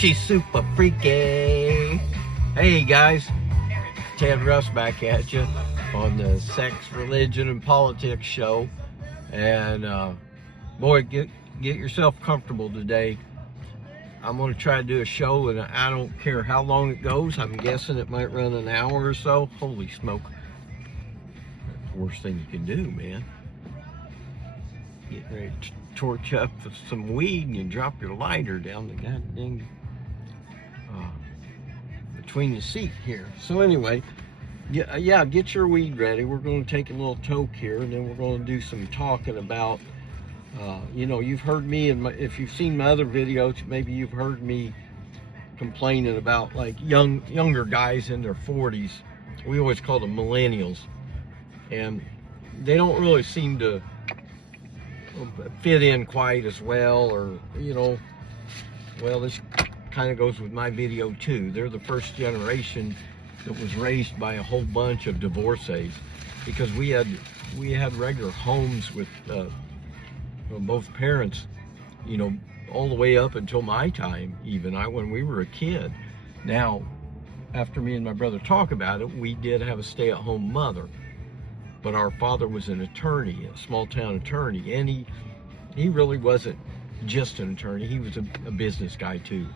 She's super freaky. Hey guys, Ted Russ back at you on the Sex, Religion, and Politics show. And boy, get yourself comfortable today. I'm going to try to do a show, and I don't care how long it goes. I'm guessing it might run an hour or so. Holy smoke. That's the worst thing you can do, man. Get ready to torch up with some weed and you drop your lighter down the goddamn between the seat here. So anyway, yeah, get your weed ready. We're going to take a little toke here, and then we're going to do some talking about you know, you've heard me, and if you've seen my other videos, maybe you've heard me complaining about like younger guys in their 40s. We always call them millennials, and they don't really seem to fit in quite as well, or you know, well, this kind of goes with my video too. They're the first generation that was raised by a whole bunch of divorcees, because we had regular homes with both parents, you know, all the way up until my time, even when we were a kid. Now, after me and my brother talk about it, we did have a stay-at-home mother, but our father was an attorney, a small-town attorney, and he really wasn't just an attorney. He was a business guy too.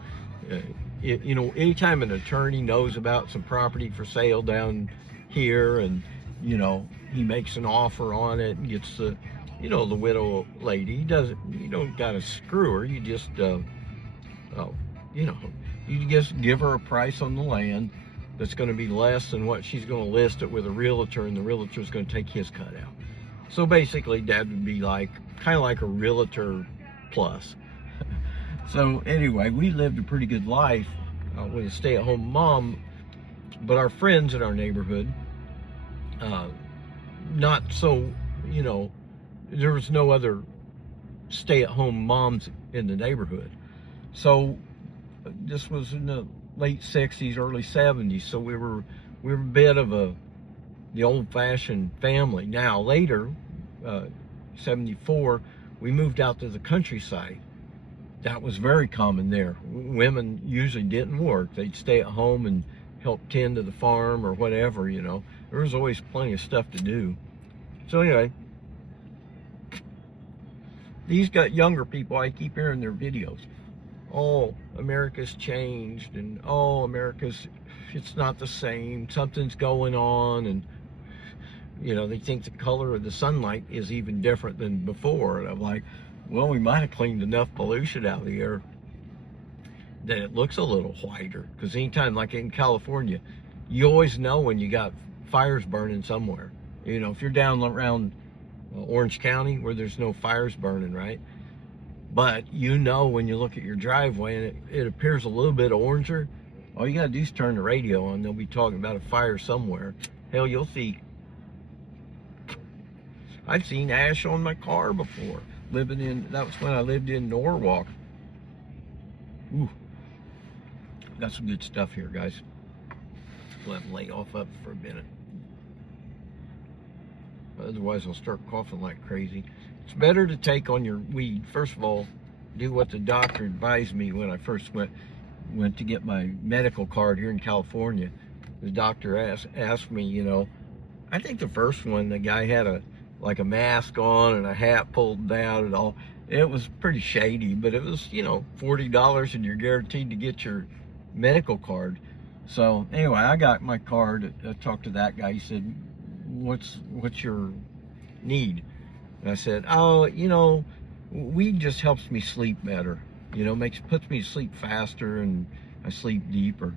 You know, anytime an attorney knows about some property for sale down here, and you know, he makes an offer on it and gets the, you know, the widow lady, you don't gotta screw her. You just you know, you just give her a price on the land that's going to be less than what she's going to list it with a realtor, and the realtor's going to take his cut out. So basically, Dad would be like kind of like a realtor plus. So anyway, we lived a pretty good life with a stay-at-home mom, but our friends in our neighborhood, not so, you know, there was no other stay-at-home moms in the neighborhood. So this was in the late 60s, early 70s, so we were a bit of the old-fashioned family. Now later, 74, we moved out to the countryside. That was very common there. Women usually didn't work. They'd stay at home and help tend to the farm or whatever, you know. There was always plenty of stuff to do. So anyway, these got younger people, I keep hearing their videos. Oh, America's changed, and oh, it's not the same, something's going on, and you know, they think the color of the sunlight is even different than before. And I'm like, well, we might have cleaned enough pollution out of the air that it looks a little whiter. Because anytime, like in California, you always know when you got fires burning somewhere. You know, if you're down around Orange County where there's no fires burning, right? But you know when you look at your driveway and it appears a little bit oranger, all you gotta do is turn the radio on. They'll be talking about a fire somewhere. Hell, you'll see. I've seen ash on my car before. That was when I lived in Norwalk. Ooh, got some good stuff here, guys. Let them lay off up for a minute. Otherwise, I'll start coughing like crazy. It's better to take on your weed. First of all, do what the doctor advised me when I first went to get my medical card here in California. The doctor asked me, you know, I think the first one, the guy had a mask on and a hat pulled down and all. It was pretty shady, but it was, you know, $40 and you're guaranteed to get your medical card. So anyway, I got my card. I talked to that guy. He said, what's your need? And I said, oh, you know, weed just helps me sleep better. You know, puts me to sleep faster and I sleep deeper.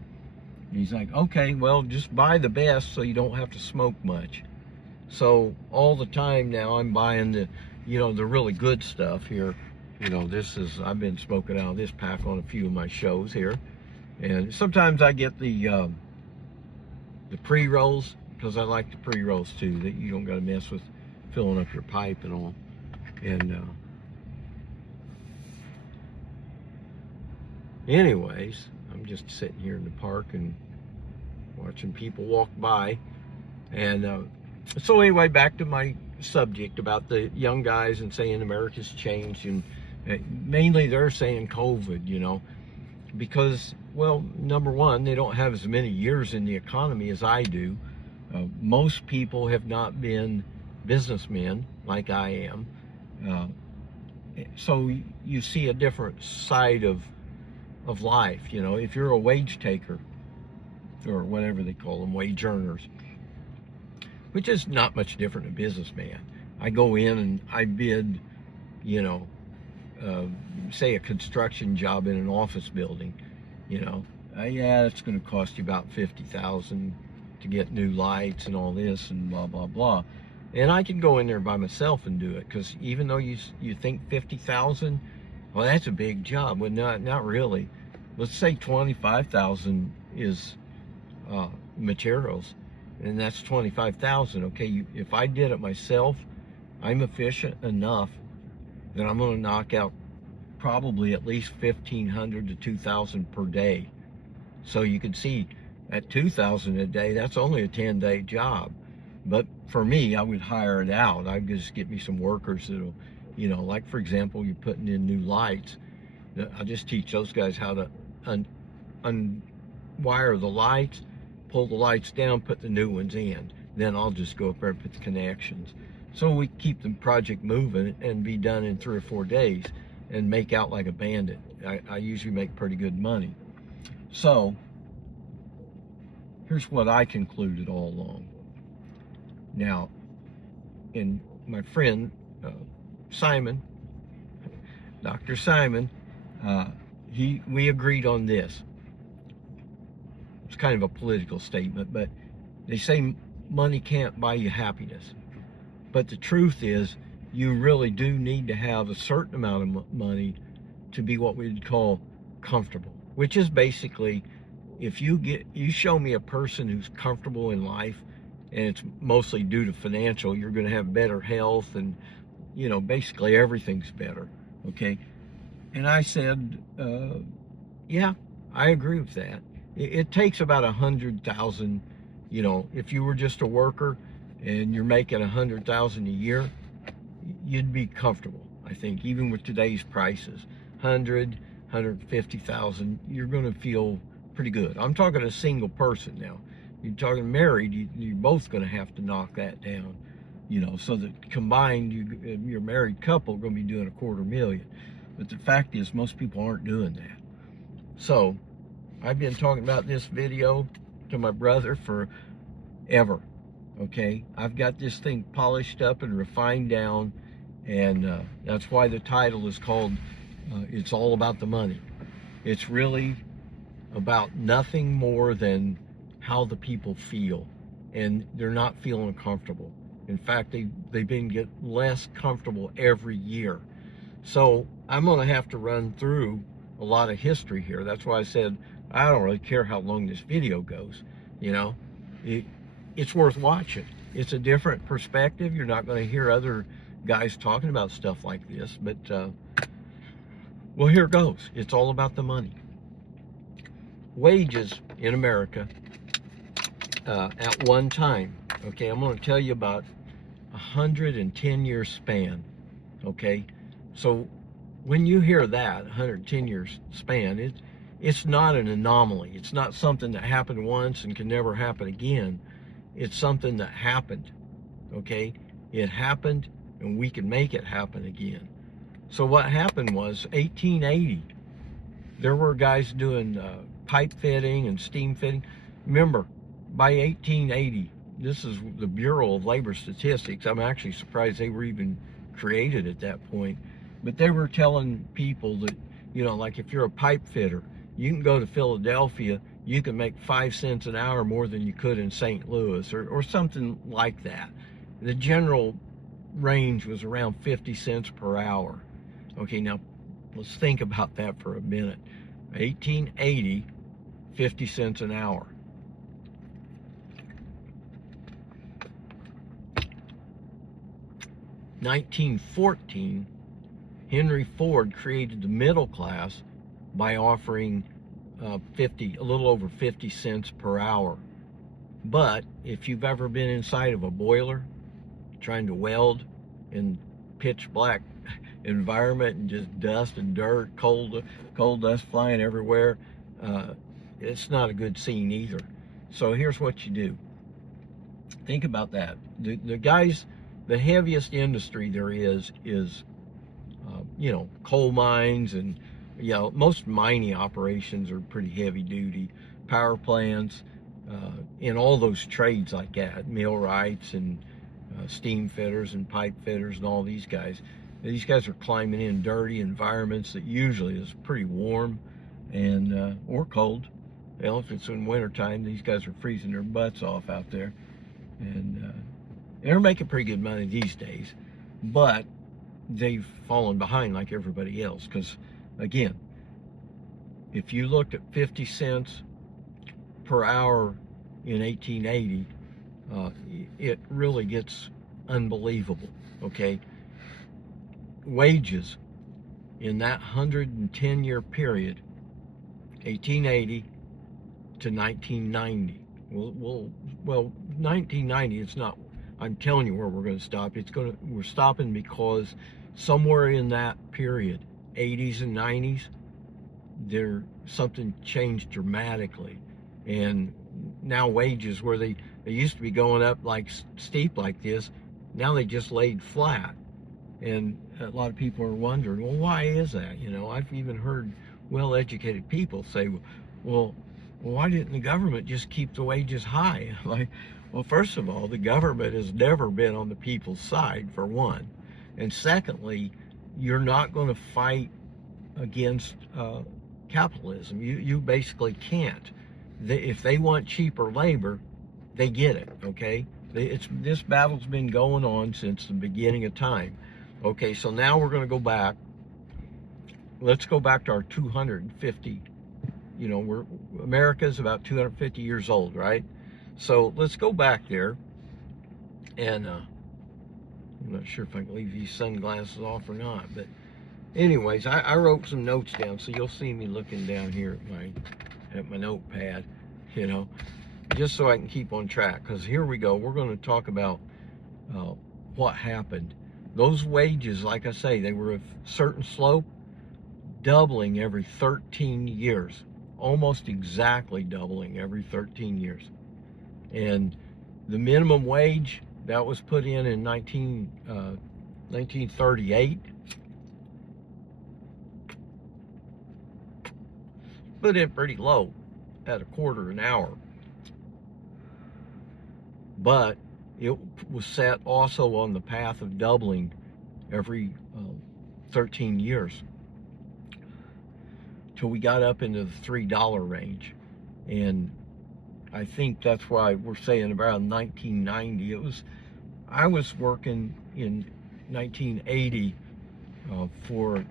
And he's like, okay, well, just buy the best so you don't have to smoke much. So all the time now I'm buying the, you know, the really good stuff here. You know, I've been smoking out of this pack on a few of my shows here. And sometimes I get the pre-rolls, because I like the pre-rolls too, that you don't got to mess with filling up your pipe and all. And anyways, I'm just sitting here in the park and watching people walk by. And so anyway, back to my subject about the young guys and saying America's changed, and mainly they're saying COVID, you know. because, well, number one, they don't have as many years in the economy as I do. Most people have not been businessmen like I am. Uh, so you see a different side of life. You know, if you're a wage taker, or whatever they call them, wage earners, which is not much different than a businessman. I go in and I bid, you know, say a construction job in an office building, you know, yeah, it's going to cost you about $50,000 to get new lights and all this and blah blah blah, and I can go in there by myself and do it, because even though you think 50,000, well, that's a big job. Well, not really. Let's say 25,000 is materials, and that's 25,000. Okay, if I did it myself, I'm efficient enough that I'm going to knock out probably at least 1,500 to 2,000 per day. So you can see at 2,000 a day, that's only a 10-day job. But for me, I would hire it out. I'd just get me some workers that'll, you know, like for example, you're putting in new lights. I'll just teach those guys how to unwire the lights, pull the lights down, put the new ones in. Then I'll just go up there and put the connections. So we keep the project moving and be done in 3 or 4 days and make out like a bandit. I usually make pretty good money. So here's what I concluded all along. Now, and my friend Simon, Dr. Simon, we agreed on this. It's kind of a political statement, but they say money can't buy you happiness. But the truth is, you really do need to have a certain amount of money to be what we'd call comfortable, which is basically, if you show me a person who's comfortable in life, and it's mostly due to financial, you're going to have better health, and, you know, basically everything's better. Okay. And I said, yeah, I agree with that. It takes about 100,000, you know, if you were just a worker and you're making 100,000 a year, you'd be comfortable. I think even with today's prices, 150,000, you're going to feel pretty good. I'm talking a single person now. You're talking married, you're both going to have to knock that down, you know, so that combined, your married couple are going to be doing $250,000. But the fact is, most people aren't doing that. So I've been talking about this video to my brother forever. Okay, I've got this thing polished up and refined down, and that's why the title is called It's All About the Money. It's really about nothing more than how the people feel, and they're not feeling comfortable. In fact, they've been getting less comfortable every year. So I'm going to have to run through a lot of history here. That's why I said I don't really care how long this video goes. You know, it's worth watching. It's a different perspective. You're not going to hear other guys talking about stuff like this, but well, here it goes. It's all about the money. Wages in America at one time, okay, I'm going to tell you about 110-year span. Okay, so when you hear that 110-year span, it's not an anomaly. It's not something that happened once and can never happen again. It's something that happened. Okay, it happened, and we can make it happen again. So what happened was 1880. There were guys doing pipe fitting and steam fitting. Remember, by 1880, this is the Bureau of Labor Statistics. I'm actually surprised they were even created at that point. But they were telling people that, you know, like if you're a pipe fitter, you can go to Philadelphia, you can make 5 cents an hour more than you could in St. Louis, or something like that. The general range was around 50 cents per hour. Okay, now let's think about that for a minute. 1880, 50 cents an hour. (1914), Henry Ford created the middle class by offering a little over 50 cents per hour. But if you've ever been inside of a boiler trying to weld in pitch black environment and just dust and dirt, coal dust flying everywhere, it's not a good scene either. So here's what you do. Think about that. The guys, the heaviest industry there is coal mines, and most mining operations are pretty heavy duty. Power plants, in all those trades like that, millwrights and steam fitters and pipe fitters and all these guys. These guys are climbing in dirty environments that usually is pretty warm and or cold. If it's in wintertime, these guys are freezing their butts off out there. And they're making pretty good money these days. But they've fallen behind like everybody else. Because, again, if you looked at 50 cents per hour in 1880, it really gets unbelievable, okay? Wages in that 110-year period, 1880 to 1990. Well, 1990, it's not, I'm telling you where we're going to stop. We're stopping because somewhere in that period, 80s and 90s, something changed dramatically. And now wages, where they used to be going up like steep like this, now they just laid flat. And a lot of people are wondering, well, why is that? I've even heard well-educated people say, well, why didn't the government just keep the wages high? Like, well, first of all, the government has never been on the people's side, for one. And secondly, you're not going to fight against capitalism. You basically can't. If they want cheaper labor, they get it, okay? This battle's been going on since the beginning of time. Okay, so now we're going to go back. Let's go back to our 250. America's about 250 years old, right? So let's go back there. And I'm not sure if I can leave these sunglasses off or not. But anyways, I wrote some notes down. So you'll see me looking down here at my notepad, just so I can keep on track. Because here we go. We're going to talk about what happened. Those wages, like I say, they were a certain slope, doubling every 13 years. Almost exactly doubling every 13 years. And the minimum wage that was put in 1938, put in pretty low at $0.25 an hour. But it was set also on the path of doubling every 13 years, till we got up into the $3 range. And I think that's why we're saying around 1990. I was working in 1980 for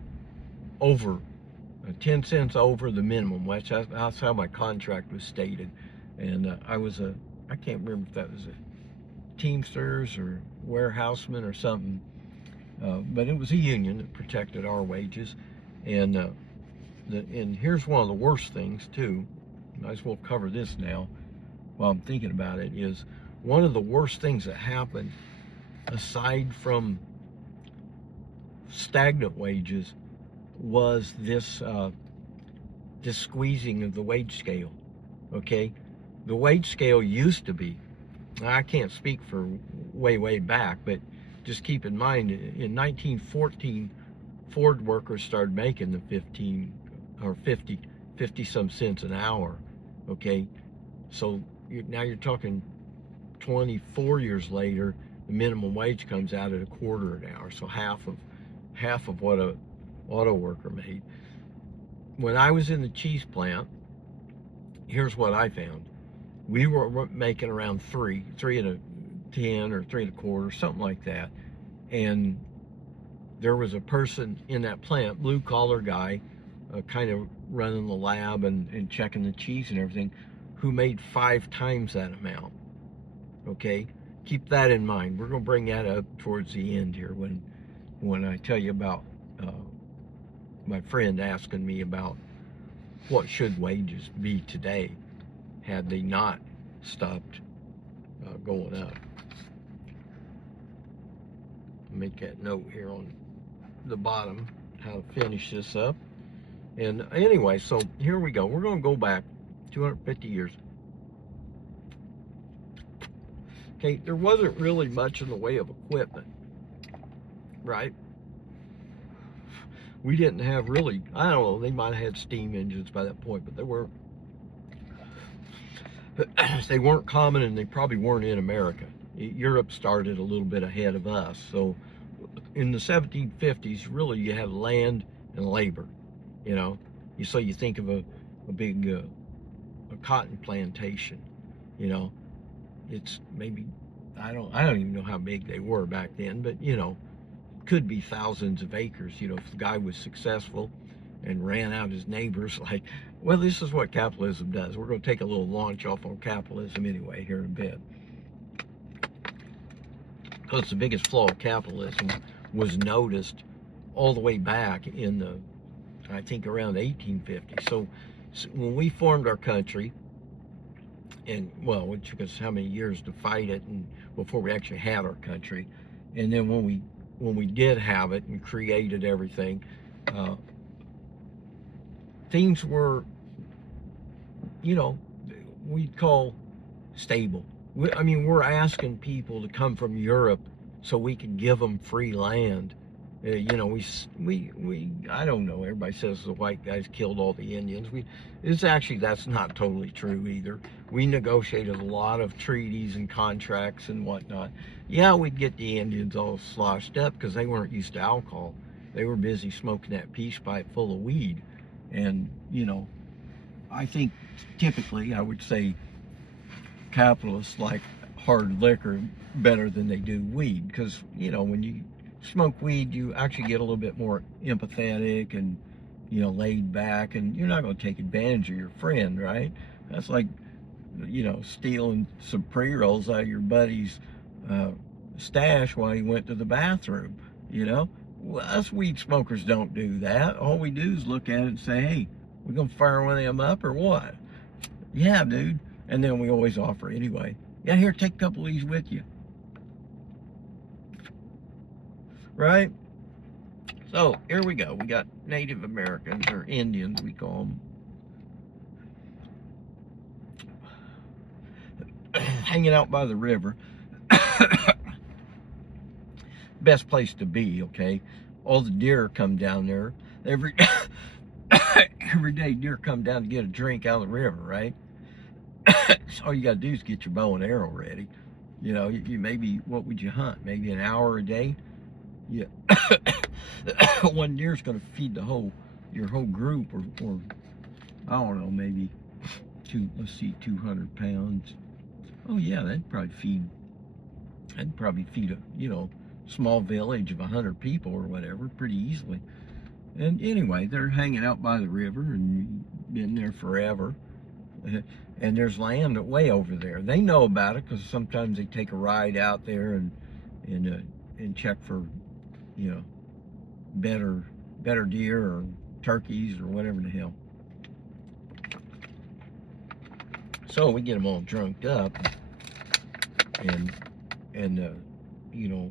over 10 cents over the minimum wage. That's how my contract was stated. And I can't remember if that was a Teamsters or warehouseman or something, but it was a union that protected our wages. And here's one of the worst things too. Might as well cover this now while I'm thinking about it. Is one of the worst things that happened, aside from stagnant wages, was this squeezing of the wage scale. Okay, the wage scale used to be, I can't speak for way back, but just keep in mind, in 1914, Ford workers started making the 50 some cents an hour. Okay, so now you're talking 24 years later, the minimum wage comes out at $0.25 an hour, so half of what a auto worker made. When I was in the cheese plant, here's what I found. We were making around three and a 10 or 3 1/4, something like that. And there was a person in that plant, blue collar guy, kind of running the lab and checking the cheese and everything, who made 5 times that amount. Okay, keep that in mind. We're going to bring that up towards the end here when I tell you about my friend asking me about what should wages be today had they not stopped going up. Make that note here on the bottom, how to finish this up. And anyway, so here we go. We're going to go back 250 years. Okay, there wasn't really much in the way of equipment, right? We didn't have really, I don't know, they might have had steam engines by that point, but they weren't common, and they probably weren't in America. Europe started a little bit ahead of us. So in the 1750s, really you have land and labor, you know. So you think of a big a cotton plantation, you know. It's maybe, I don't even know how big they were back then, but you know, could be thousands of acres. You know, if the guy was successful and ran out his neighbors, like, well, this is what capitalism does. We're going to take a little launch off on capitalism anyway here in a bit. Because the biggest flaw of capitalism was noticed all the way back in the, I think, around 1850. So when we formed our country, and well, it took us how many years to fight it, and before we actually had our country, and then when we did have it and created everything, things were, you know, we'd call stable. I mean, we're asking people to come from Europe so we can give them free land. You know, I don't know, everybody says the white guys killed all the Indians. That's not totally true either. We negotiated a lot of treaties and contracts and whatnot. Yeah, we'd get the Indians all sloshed up because they weren't used to alcohol. They were busy smoking that peace pipe full of weed. And, you know, I think typically I would say capitalists like hard liquor better than they do weed, because, you know, when you smoke weed, you actually get a little bit more empathetic and, you know, laid back, and you're not going to take advantage of your friend, right? That's like, you know, stealing some pre-rolls out of your buddy's stash while he went to the bathroom, you know? Well, us weed smokers don't do that. All we do is look at it and say, hey, we're going to fire one of them up or what? Yeah, dude. And then we always offer anyway. Yeah, here, take a couple of these with you. Right? So, here we go. We got Native Americans, or Indians, we call them, hanging out by the river. Best place to be, okay? All the deer come down there. Every day, deer come down to get a drink out of the river, right? So all you gotta do is get your bow and arrow ready. You know, you maybe, what would you hunt? Maybe an hour a day? Yeah. One deer's gonna feed your whole group, or I don't know, maybe 200 pounds. Oh yeah, that'd probably feed a, you know, small village of 100 people or whatever pretty easily. And anyway, they're hanging out by the river and been there forever. And there's land way over there. They know about it because sometimes they take a ride out there and check for, you know, better deer or turkeys or whatever the hell. So we get them all drunked up and you know,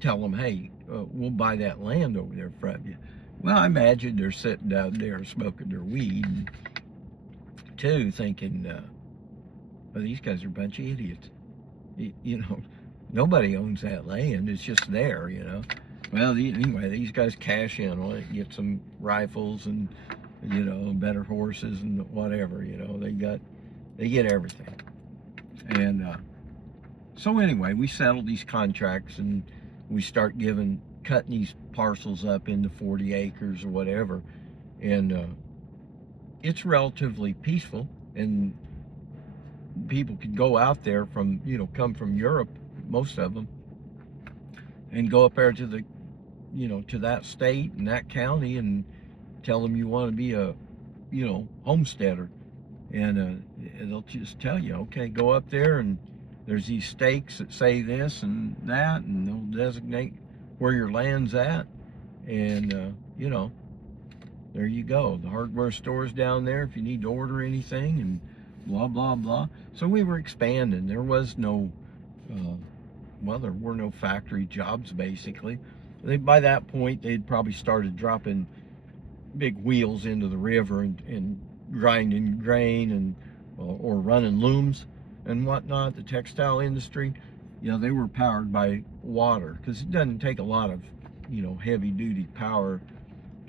tell them, hey, we'll buy that land over there from you. Well, I imagine they're sitting down there smoking their weed, too, thinking, well, these guys are a bunch of idiots. You know, nobody owns that land. It's just there, you know. Well, anyway, these guys cash in on it, get some rifles and, you know, better horses and whatever, you know. They get everything. And so anyway, we settle these contracts and we start cutting these parcels up into 40 acres or whatever. And it's relatively peaceful, and people could go out there from, you know, come from Europe, most of them, and go up there to the, you know, to that state and that county and tell them you want to be a, you know, homesteader. And they'll just tell you, okay, go up there and there's these stakes that say this and that, and they'll designate where your land's at. And, you know, there you go. The hardware store's down there if you need to order anything, and blah, blah, blah. So we were expanding. There was no, well, there were no factory jobs, basically. by that point they'd probably started dropping big wheels into the river and grinding grain and or running looms and whatnot. The textile industry, they were powered by water, because it doesn't take a lot of heavy duty power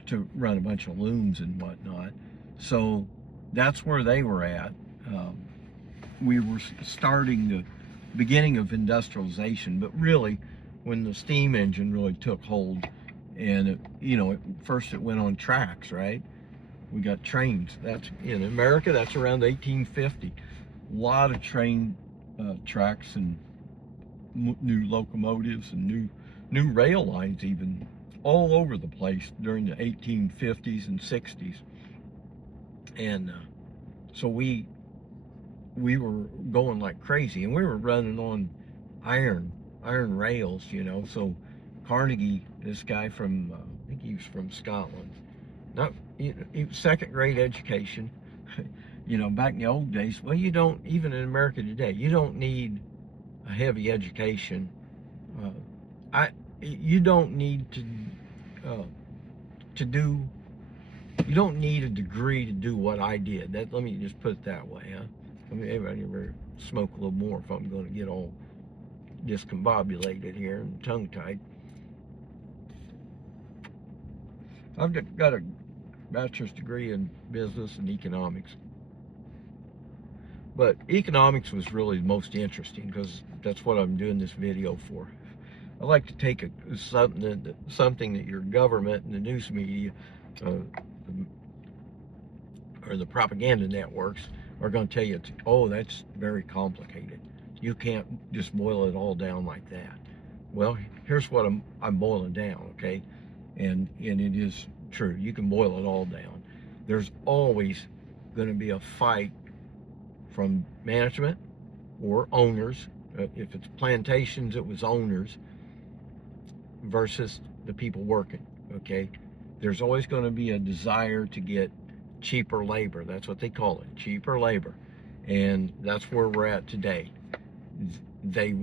to run a bunch of looms and whatnot. So that's where they were at. We were starting the beginning of industrialization, but really when the steam engine really took hold, and first it went on tracks, right? We got trains. That's in America. That's around 1850. A lot of train tracks and new locomotives and new rail lines, even all over the place during the 1850s and 60s. And so we were going like crazy, and we were running on iron rails, So Carnegie, this guy from I think he was from Scotland, not he was second grade education. Back in the old days. Well, you don't, even in America today, you don't need a heavy education. You don't need you don't need a degree to do what I did. Let me just put it that way, huh? Everybody ever smoke a little more if I'm going to get all discombobulated here and tongue-tied. I've got a bachelor's degree in business and economics. But economics was really the most interesting, because that's what I'm doing this video for. I like to take something that your government and the news media or the propaganda networks are going to tell you, that's very complicated. You can't just boil it all down like that. Well, here's what I'm boiling down, okay? And it is true. You can boil it all down. There's always going to be a fight from management or owners. If it's plantations, it was owners versus the people working, okay? There's always going to be a desire to get cheaper labor. That's what they call it, cheaper labor. And that's where we're at today. They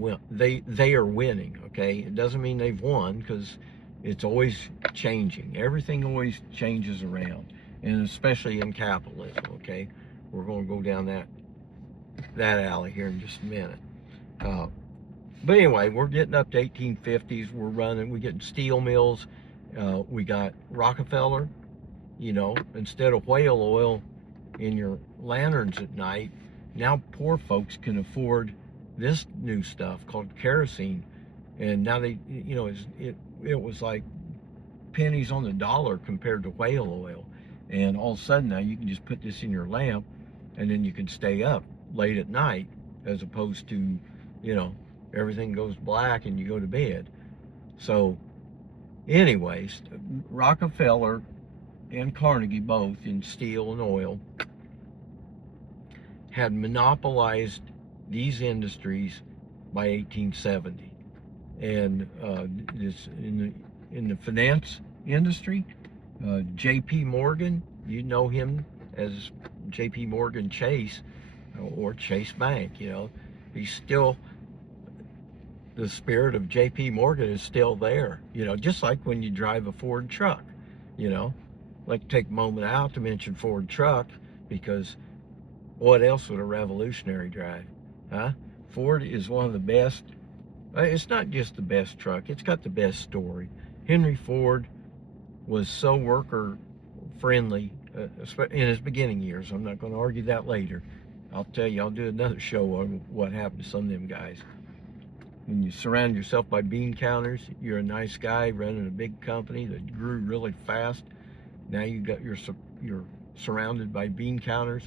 are winning, okay? It doesn't mean they've won, because it's always changing. Everything always changes around, and especially in capitalism, okay? We're going to go down that alley here in just a minute. But anyway, we're getting up to 1850s. We're getting steel mills. We got Rockefeller, instead of whale oil in your lanterns at night, now poor folks can afford this new stuff called kerosene. And now it was like pennies on the dollar compared to whale oil. And all of a sudden now you can just put this in your lamp, and then you can stay up late at night, as opposed to, everything goes black and you go to bed. So anyways, Rockefeller and Carnegie, both in steel and oil, had monopolized these industries by 1870. And this in the finance industry, J.P. Morgan, you know him as J.P. Morgan Chase or Chase Bank. He's still, the spirit of J.P. Morgan is still there. Just like when you drive a Ford truck. Like to take a moment out to mention Ford truck, because what else would a revolutionary drive, huh? Ford is one of the best. It's not just the best truck, it's got the best story. Henry Ford was so worker friendly in his beginning years. I'm not going to argue that later. I'll tell you, I'll do another show on what happened to some of them guys. When you surround yourself by bean counters, you're a nice guy running a big company that grew really fast. Now you're surrounded by bean counters,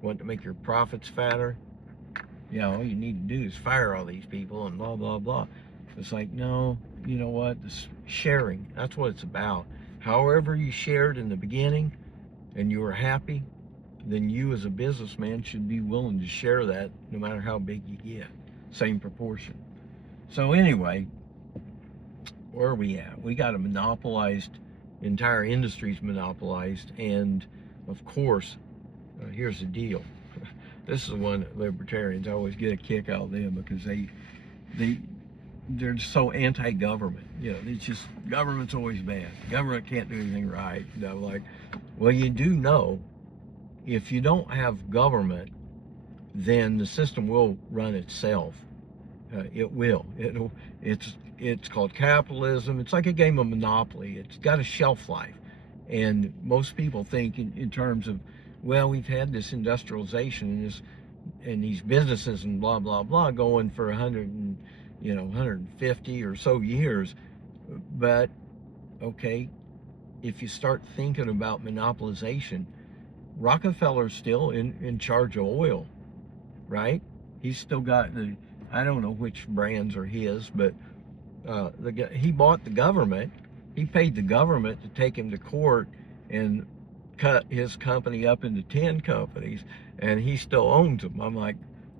want to make your profits fatter. All you need to do is fire all these people and blah, blah, blah. It's like, no, you know what? This sharing, that's what it's about. However you shared in the beginning and you were happy, then you as a businessman should be willing to share that no matter how big you get. Same proportion. So anyway, where are we at? We got a monopolized, entire industry's monopolized, and of course, here's the deal. This is the one that libertarians always get a kick out of them, because they're so anti-government. You know, it's just government's always bad. Government can't do anything right. You know, like, well, you do know if you don't have government, then the system will run itself. It will. It's called capitalism. It's like a game of Monopoly. It's got a shelf life, and most people think in terms of, well, we've had this industrialization and these businesses and blah blah blah going for 150 or so years, but okay, if you start thinking about monopolization, Rockefeller's still in charge of oil, right? He's still got I don't know which brands are his, but he bought the government. He paid the government to take him to court and cut his company up into 10 companies, and he still owns them. I'm like,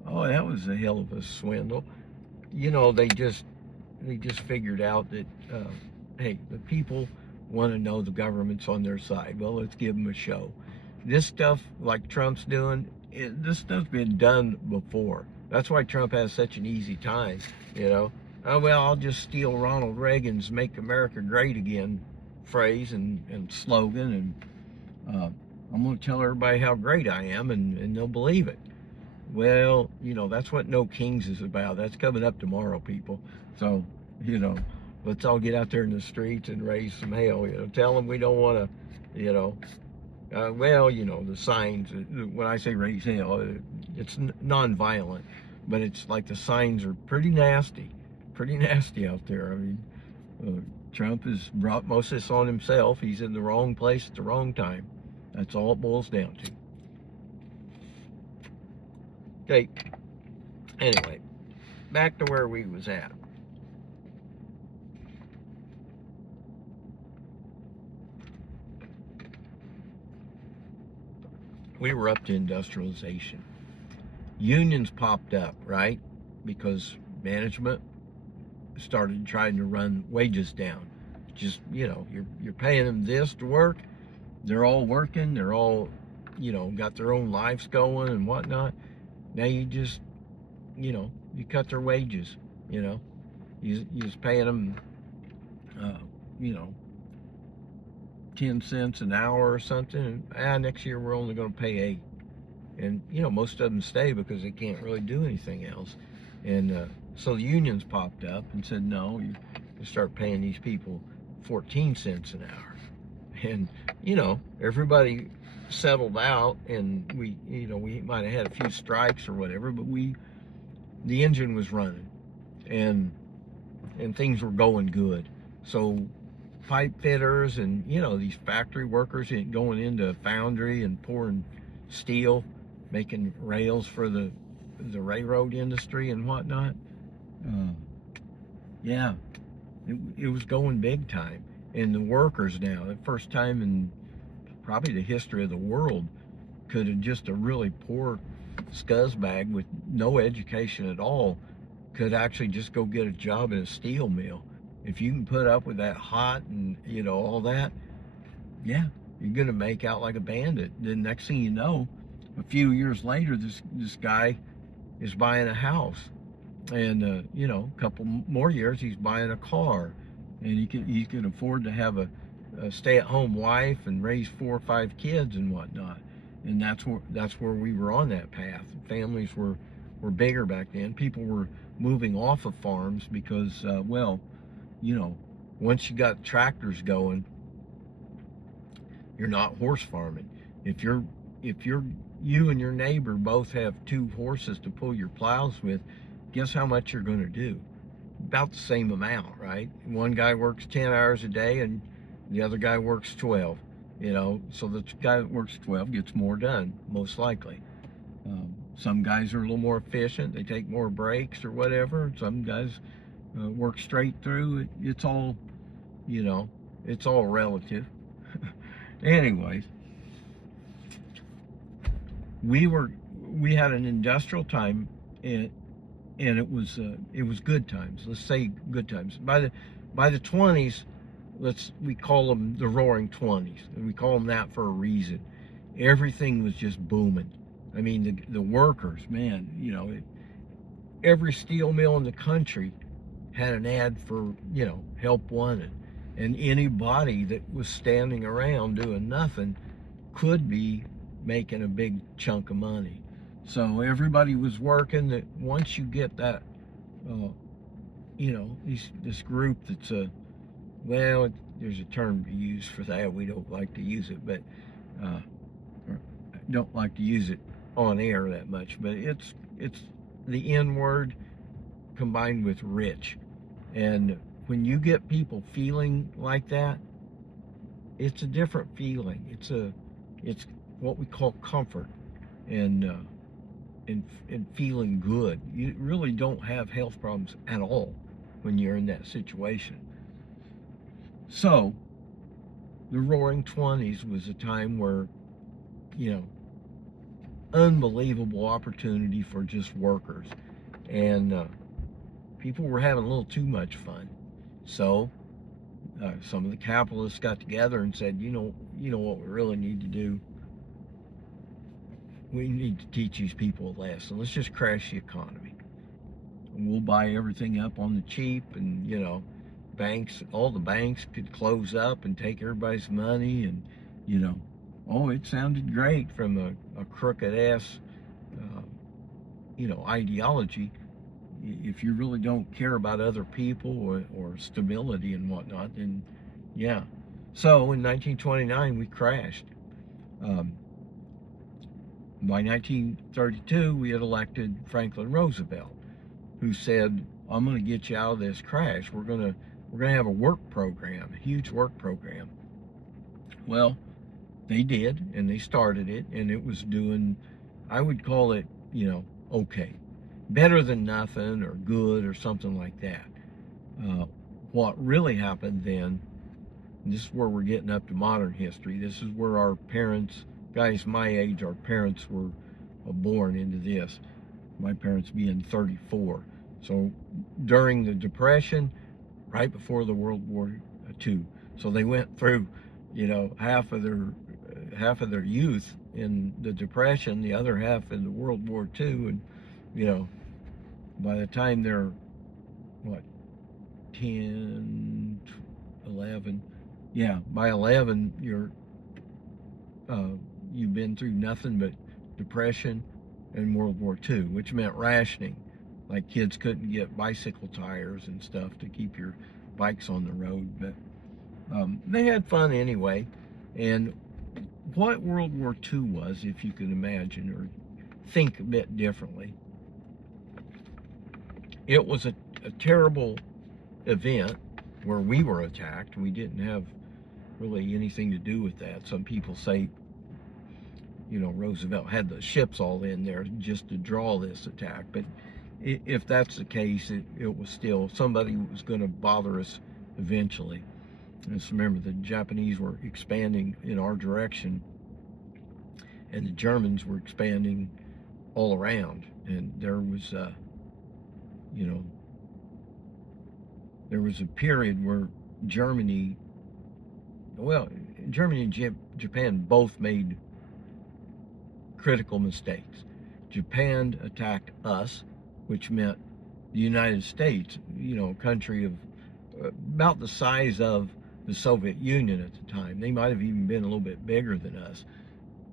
oh, that was a hell of a swindle. You know, they just figured out that, hey, the people want to know the government's on their side. Well, let's give them a show. This stuff, like Trump's doing, this stuff's been done before. That's why Trump has such an easy time, you know. Oh, well, I'll just steal Ronald Reagan's "Make America Great Again" phrase and slogan, and I'm going to tell everybody how great I am, and they'll believe it. Well, you know, that's what No Kings is about. That's coming up tomorrow, people. So, you know, let's all get out there in the streets and raise some hell. You know, tell them we don't want to, you know, well, you know, the signs, when I say raise hell, it's non-violent, but it's like the signs are pretty nasty out there. I mean, Trump has brought most of this on himself. He's in the wrong place at the wrong time. That's all it boils down to. Okay, anyway, back to where we was at. We were up to industrialization. Unions popped up, right? Because management started trying to run wages down. Just, you know, you're paying them this to work. They're all working. They're all, you know, got their own lives going and whatnot. Now you just, you know, you cut their wages. You know, you just paying them, you know, 10 cents an hour or something. Next year we're only going to pay 8. And, you know, most of them stay because they can't really do anything else. And so the unions popped up and said, no, you start paying these people 14 cents an hour. And, you know, everybody settled out, and we, you know, we might have had a few strikes or whatever, but the engine was running, and things were going good. So pipe fitters and, you know, these factory workers going into a foundry and pouring steel, making rails for the railroad industry and whatnot. Yeah, it was going big time. And the workers now, the first time in probably the history of the world, could have just a really poor scuzzbag with no education at all could actually just go get a job in a steel mill. If you can put up with that hot and, you know, all that, yeah, you're gonna make out like a bandit. Then next thing you know, a few years later, this guy is buying a house, and you know, a couple more years he's buying a car, and he can afford to have a stay-at-home wife and raise 4 or 5 kids and whatnot. And that's where we were on that path. Families were bigger back then. People were moving off of farms because, well, you know, once you got tractors going, you're not horse farming. If you and your neighbor both have 2 horses to pull your plows with, guess how much you're going to do? About the same amount, right? One guy works 10 hours a day and the other guy works 12, you know, so the guy that works 12 gets more done, most likely. Some guys are a little more efficient. They take more breaks or whatever. Some guys work straight through. It's all, you know, it's all relative. Anyways, we had an industrial time, and it was good times. Let's say good times. By the 20s, we call them the Roaring 20s, and we call them that for a reason. Everything was just booming. I mean, the workers, man, you know, every steel mill in the country had an ad for, help wanted. And anybody that was standing around doing nothing could be making a big chunk of money. So everybody was working. That once you get that, this group that's there's a term to use for that. We don't like to use it, but don't like to use it on air that much. But it's the N word combined with rich, and when you get people feeling like that, it's a different feeling. It's what we call comfort, and feeling good. You really don't have health problems at all when you're in that situation. So the Roaring 20s was a time where, unbelievable opportunity for just workers, and people were having a little too much fun. So some of the capitalists got together and said, you know what we really need to do? We need to teach these people a lesson. Let's just crash the economy. And we'll buy everything up on the cheap, and all the banks could close up and take everybody's money, and it sounded great from a crooked ass ideology. If you really don't care about other people or stability and whatnot, then yeah. So in 1929 we crashed. By 1932 we had elected Franklin Roosevelt, who said, I'm going to get you out of this crash. We're going to have a work program, a huge work program. Well, they did, and they started it, and it was doing, I would call it, okay. Better than nothing, or good, or something like that. What really happened then, and this is where we're getting up to modern history, this is where our parents, guys my age, our parents were born into this. My parents being 34. So during the Depression, right before the World War II. So they went through, half of their youth in the Depression, the other half in the World War II, and by the time they're 10, 11, by 11 you've been through nothing but Depression and World War II, which meant rationing. Like kids couldn't get bicycle tires and stuff to keep your bikes on the road, but they had fun anyway. And what World War II was, if you can imagine or think a bit differently, it was a terrible event where we were attacked. We didn't have really anything to do with that. Some people say, Roosevelt had the ships all in there just to draw this attack. But if that's the case, it was still, somebody was going to bother us eventually. Just remember, the Japanese were expanding in our direction, and the Germans were expanding all around. And there was, there was a period where Germany and Japan both made critical mistakes. Japan attacked us, which meant the United States, a country of about the size of the Soviet Union at the time. They might have even been a little bit bigger than us.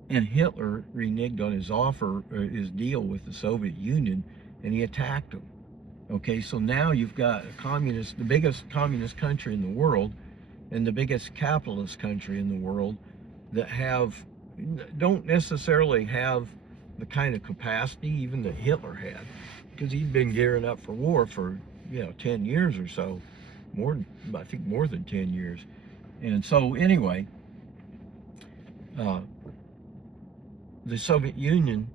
And Hitler reneged on his deal with the Soviet Union, and he attacked them. Okay, so now you've got the biggest communist country in the world, and the biggest capitalist country in the world that don't necessarily have the kind of capacity even that Hitler had, because he'd been gearing up for war for 10 years or so, I think more than 10 years. And so anyway, the Soviet Union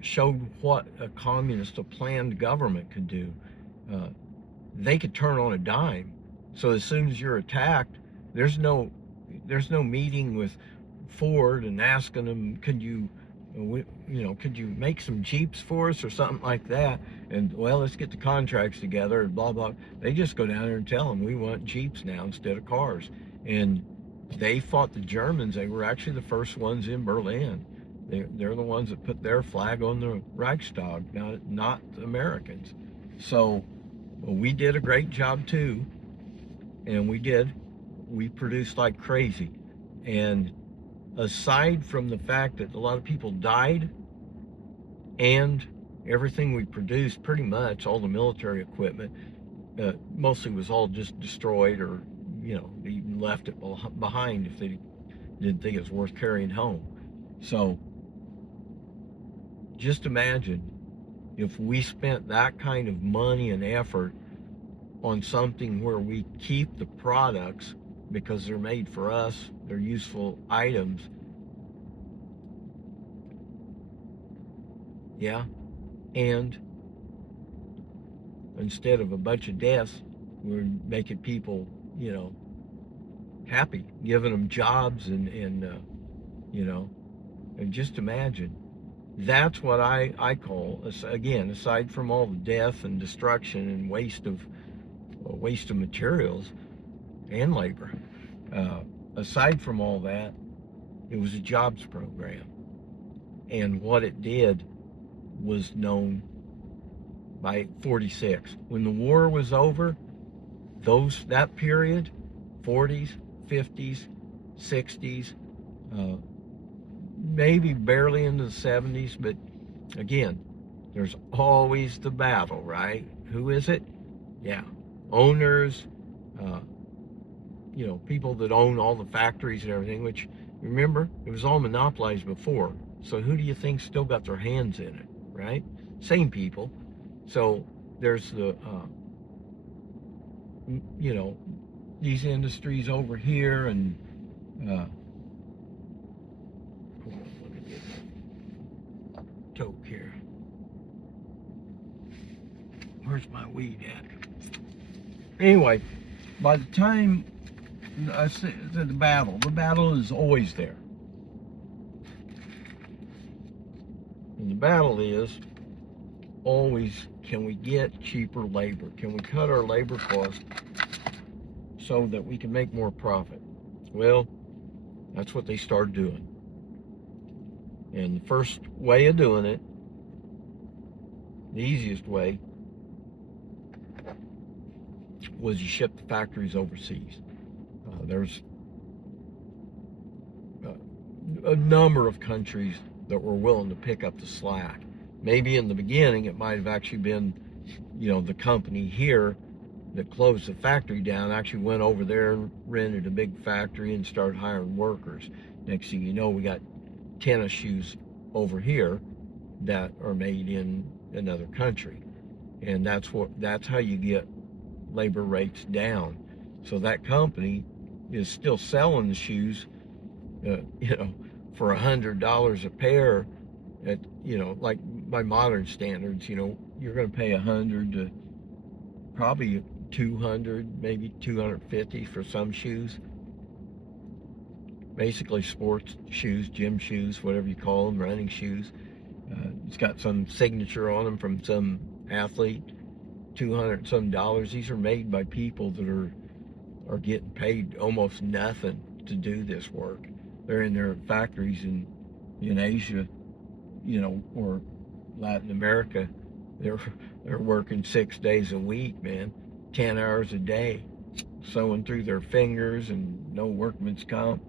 showed what a planned government could do. They could turn on a dime. So as soon as you're attacked, there's no meeting with Ford and asking them, could you make some Jeeps for us or something like that? And let's get the contracts together and blah, blah. They just go down there and tell them, we want Jeeps now instead of cars. And they fought the Germans. They were actually the first ones in Berlin. They're the ones that put their flag on the Reichstag, not the Americans. So Well, we did a great job too, and we produced like crazy. And aside from the fact that a lot of people died, and everything we produced, pretty much all the military equipment, mostly was all just destroyed, or they even left it behind if they didn't think it was worth carrying home. So just imagine if we spent that kind of money and effort on something where we keep the products because they're made for us, they're useful items. Yeah. And instead of a bunch of deaths, we're making people, happy, giving them jobs, and just imagine. That's what I call, again, aside from all the death and destruction and waste of materials and labor, aside from all that, it was a jobs program. And what it did was known by 46. When the war was over, that period, 40s, 50s, 60s, maybe barely into the 70s, but again, there's always the battle, right? Who is it? Yeah, owners, people that own all the factories and everything, which, remember, it was all monopolized before. So who do you think still got their hands in it, right? Same people. So there's the, these industries over here, and hold on, let me get my toke here. Where's my weed at? Anyway, by the time I said the battle is always there. And the battle is always, can we get cheaper labor? Can we cut our labor costs so that we can make more profit? Well, that's what they started doing. And the first way of doing it, the easiest way, was you ship the factories overseas. There's a number of countries that were willing to pick up the slack. Maybe in the beginning it might have actually been, the company here that closed the factory down actually went over there and rented a big factory and started hiring workers. Next thing you know, we got tennis shoes over here that are made in another country. And that's how you get labor rates down. So that company is still selling the shoes, for $100 a pair at, like by modern standards, you're going to pay $100 to probably $200, maybe $250 for some shoes. Basically sports shoes, gym shoes, whatever you call them, running shoes. It's got some signature on them from some athlete, $200 some. These are made by people that are getting paid almost nothing to do this work. They're in their factories in Asia, or Latin America. They're working 6 days a week, man, 10 hours a day, sewing through their fingers, and no workman's comp.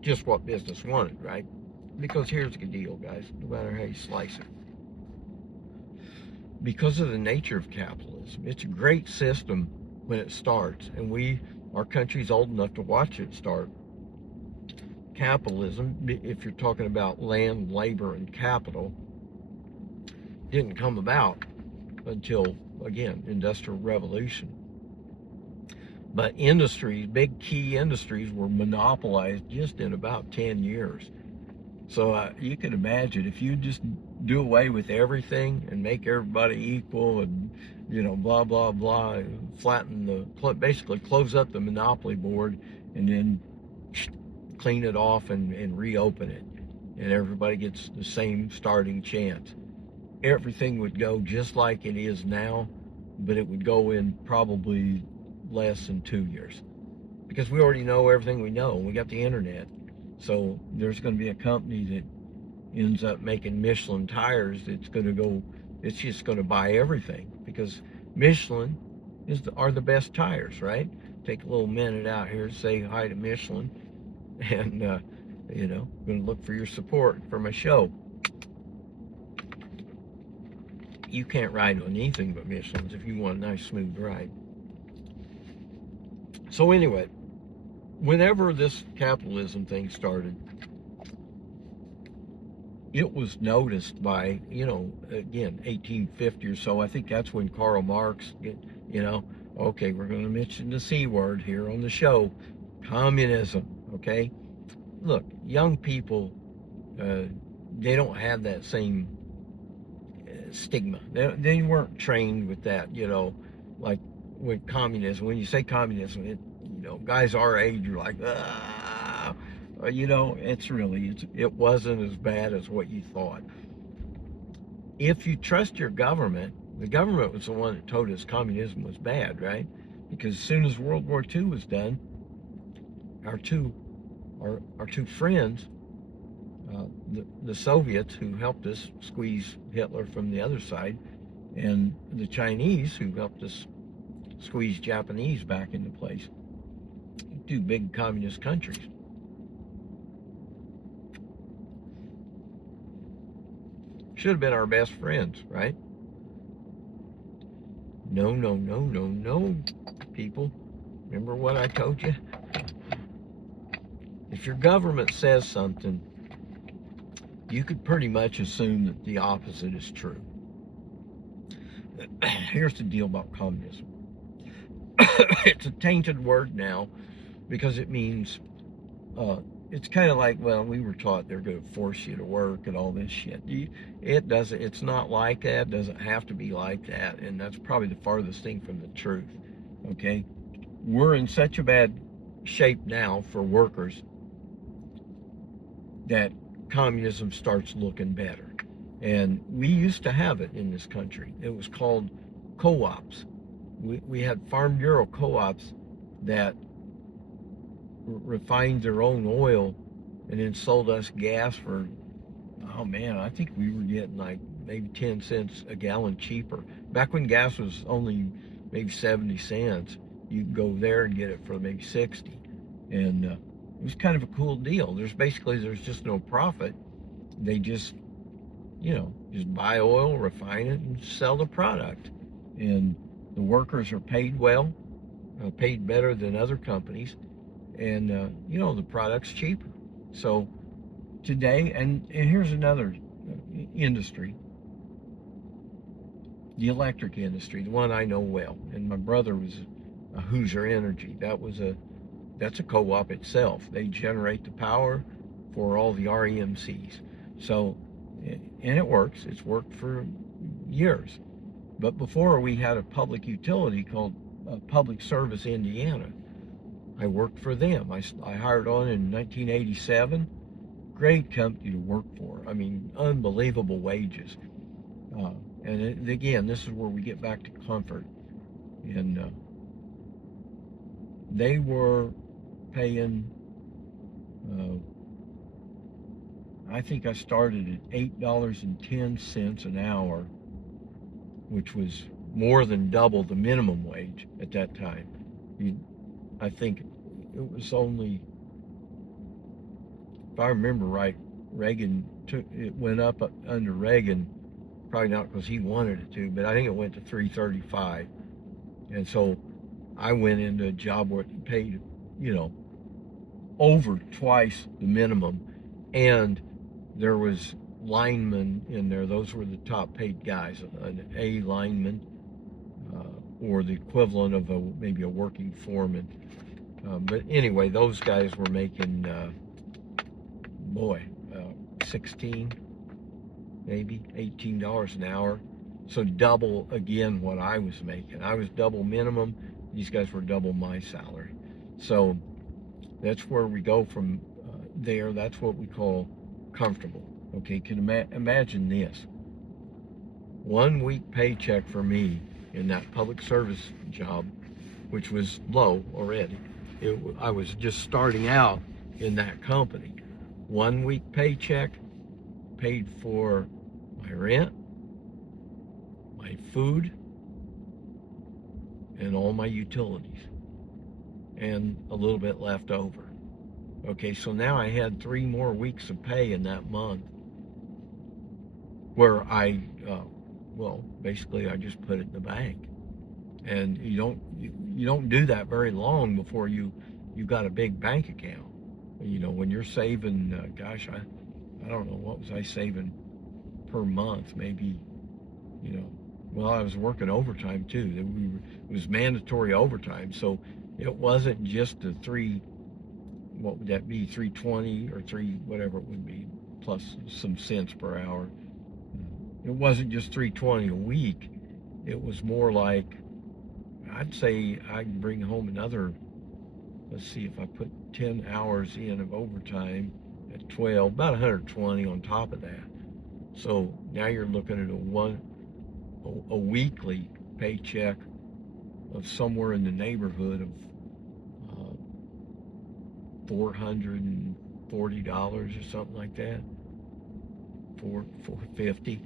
Just what business wanted, right? Because here's the deal, guys, no matter how you slice it. Because of the nature of capitalism, it's a great system when it starts, and our country's old enough to watch it start. Capitalism, if you're talking about land, labor, and capital, didn't come about until, again, Industrial Revolution. But industries, big key industries, were monopolized just in about 10 years. So you can imagine if you just do away with everything and make everybody equal, and blah blah blah, and basically close up the monopoly board, and then clean it off and reopen it, and everybody gets the same starting chance. Everything would go just like it is now, but it would go in probably less than 2 years, because we already know everything we know. We got the internet. So there's going to be a company that ends up making Michelin tires that's going to go It's just going to buy everything because Michelin are the best tires, right? Take a little minute out here to say hi to Michelin, and you know, going to look for your support for my show. You can't ride on anything but Michelin's if you want a nice smooth ride. So anyway, whenever this capitalism thing started, it was noticed by, you know, again, 1850 or so. I think that's when Karl Marx, you know, okay, we're going to mention the C word here on the show, communism, okay? Look, young people, they don't have that same stigma. They weren't trained with that, you know, like with communism. When you say communism, you know, guys our age are like, ah, you know, it wasn't as bad as what you thought. If you trust your government, the government was the one that told us communism was bad, right? Because as soon as World War II was done, our two friends, the Soviets who helped us squeeze Hitler from the other side, and the Chinese who helped us squeeze Japanese back into place, two big communist countries. Should have been our best friends, right? No, no, no, no, no, people. Remember what I told you? If your government says something, you could pretty much assume that the opposite is true. Here's the deal about communism. It's a tainted word now because it means, it's kind of like, well, we were taught they're going to force you to work and all this shit. It's not like that. It doesn't have to be like that. And that's probably the farthest thing from the truth. Okay? We're in such a bad shape now for workers that communism starts looking better. And we used to have it in this country. It was called co-ops. We had Farm Bureau co-ops that refined their own oil and then sold us gas for, oh man, I think we were getting like maybe 10 cents a gallon cheaper. Back when gas was only maybe 70 cents, you could go there and get it for maybe 60. And it was kind of a cool deal. There's just no profit. They just, you know, just buy oil, refine it, and sell the product. And the workers are paid well, paid better than other companies. And, you know, the product's cheaper. So today, and here's another industry, the electric industry, the one I know well. And my brother was a Hoosier Energy. That's a co-op itself. They generate the power for all the REMCs. So, and it works. It's worked for years. But before, we had a public utility called Public Service Indiana. I worked for them. I hired on in 1987. Great company to work for. I mean, unbelievable wages. And again, this is where we get back to comfort. And they were paying, I think I started at $8.10 an hour, which was more than double the minimum wage at that time. I think it was only, if I remember right, it went up under Reagan, probably not because he wanted it to, but I think it went to $3.35. And so I went into a job where it paid, you know, over twice the minimum, and there was linemen in there. Those were the top paid guys, an A lineman, or the equivalent of maybe a working foreman. But anyway, those guys were making, 16, maybe $18 an hour. So double again what I was making. I was double minimum. These guys were double my salary. So that's where we go from there. That's what we call comfortable. Okay, can imagine this. 1 week paycheck for me in that public service job, which was low already. I was just starting out in that company. 1 week paycheck paid for my rent, my food, and all my utilities, and a little bit left over. Okay, so now I had 3 more weeks of pay in that month where well, basically I just put it in the bank. And you don't do that very long before you got a big bank account. You know, when you're saving, gosh, I don't know, what was I saving per month? Maybe, you know, well, I was working overtime too. It was mandatory overtime, so it wasn't just the what would that be, 320 or whatever it would be, plus some cents per hour. It wasn't just 320 a week. It was more like, I'd say I can bring home another, let's see, if I put 10 hours in of overtime at 12, about 120 on top of that. So now you're looking at a weekly paycheck of somewhere in the neighborhood of $440 or something like that, $450,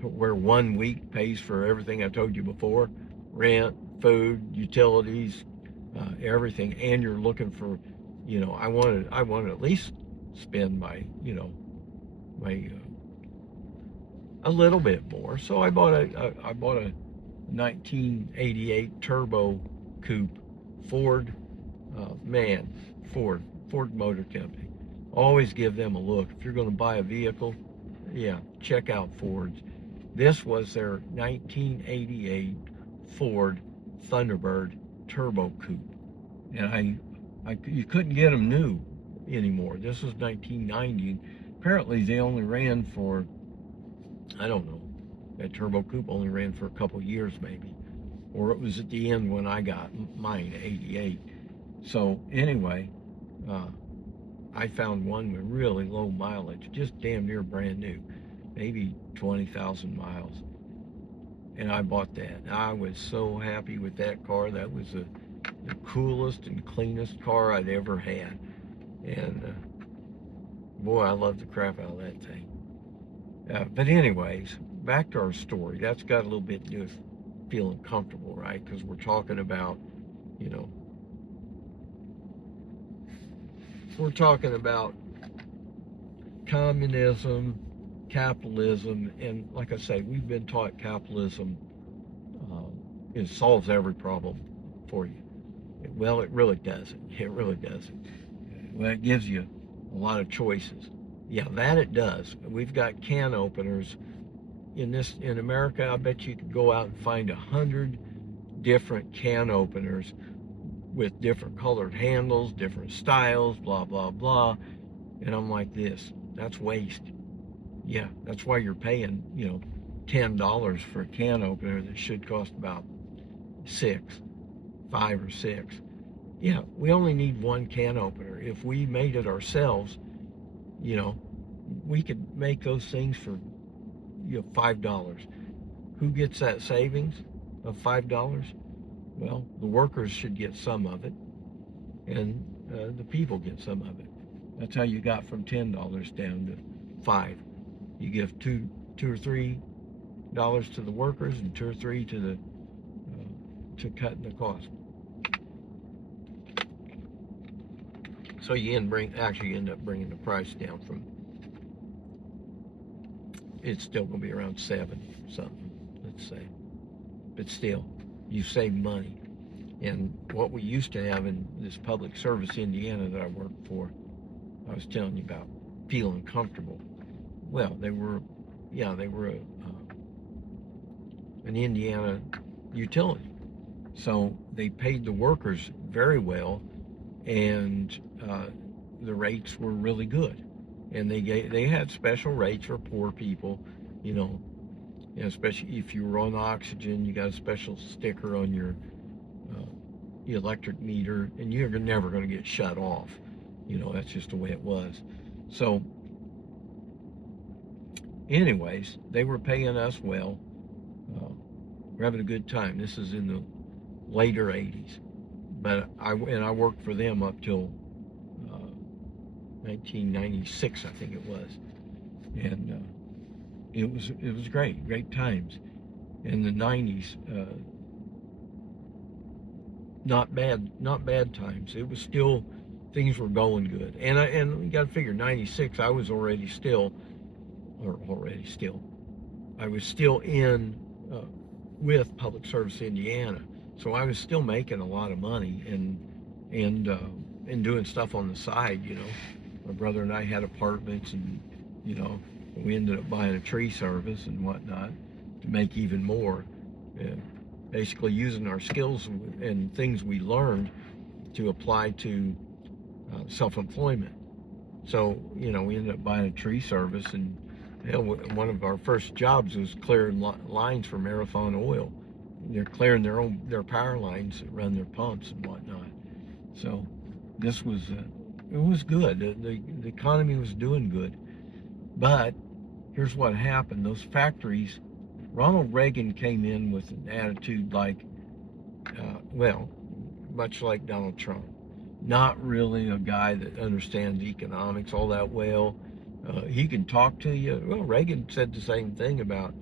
where 1 week pays for everything I told you before: rent, food, utilities, everything. And you're looking for, you know, I wanted to at least spend my a little bit more. So I bought a 1988 turbo coupe Ford. Ford Motor Company. Always give them a look if you're going to buy a vehicle. Yeah, check out Ford's. This was their 1988 Ford Thunderbird turbo coupe, and you couldn't get them new anymore. This was 1990. Apparently they only ran for, I don't know, that turbo coupe only ran for a couple years maybe, or it was at the end when I got mine, 88. So anyway, I found one with really low mileage, just damn near brand new, maybe 20,000 miles. And I bought that. I was so happy with that car. That was the coolest and cleanest car I'd ever had. And boy, I love the crap out of that thing. But anyways, back to our story. That's got a little bit to do with feeling comfortable, right? Because we're talking about, you know, we're talking about communism, capitalism, and like I say, we've been taught capitalism it solves every problem for you. Well, it really doesn't. It really doesn't. Well, it gives you a lot of choices. Yeah, that it does. We've got can openers in America. I bet you could go out and find 100 different can openers with different colored handles, different styles, blah, blah, blah. And I'm like this, that's waste. Yeah, that's why you're paying, you know, $10 for a can opener that should cost about $5 or $6. Yeah, we only need one can opener. If we made it ourselves, you know, we could make those things for, you know, $5. Who gets that savings of $5? Well, the workers should get some of it, and the people get some of it. That's how you got from $10 down to $5. You give $2 or $3 to the workers and $2 or $3 to cutting the cost. So you end up bringing the price down from, it's still going to be around 7 something, let's say, but still, you save money. And what we used to have in this public service Indiana that I worked for, I was telling you about feeling comfortable. Well, they were an Indiana utility, so they paid the workers very well, and the rates were really good. And they had special rates for poor people, you know, and especially if you were on oxygen, you got a special sticker on your electric meter, and you're never going to get shut off. You know, that's just the way it was. So anyways, they were paying us well. We're having a good time. This is in the later 80s, but I worked for them up till 1996, I think it was, and it was great times. in the 90s. Not bad times. It was still, things were going good. And you got to figure, 96, I was I was still in with Public Service Indiana, so I was still making a lot of money and doing stuff on the side. My brother and I had apartments, and we ended up buying a tree service and whatnot to make even more. Basically using our skills and things we learned to apply to self-employment. So we ended up buying a tree service, and one of our first jobs was clearing lines for Marathon Oil. They're clearing their power lines that run their pumps and whatnot. So this was it was good. The economy was doing good. But here's what happened. Those factories, Ronald Reagan came in with an attitude like, much like Donald Trump. Not really a guy that understands economics all that well. He can talk to you. Well, Reagan said the same thing about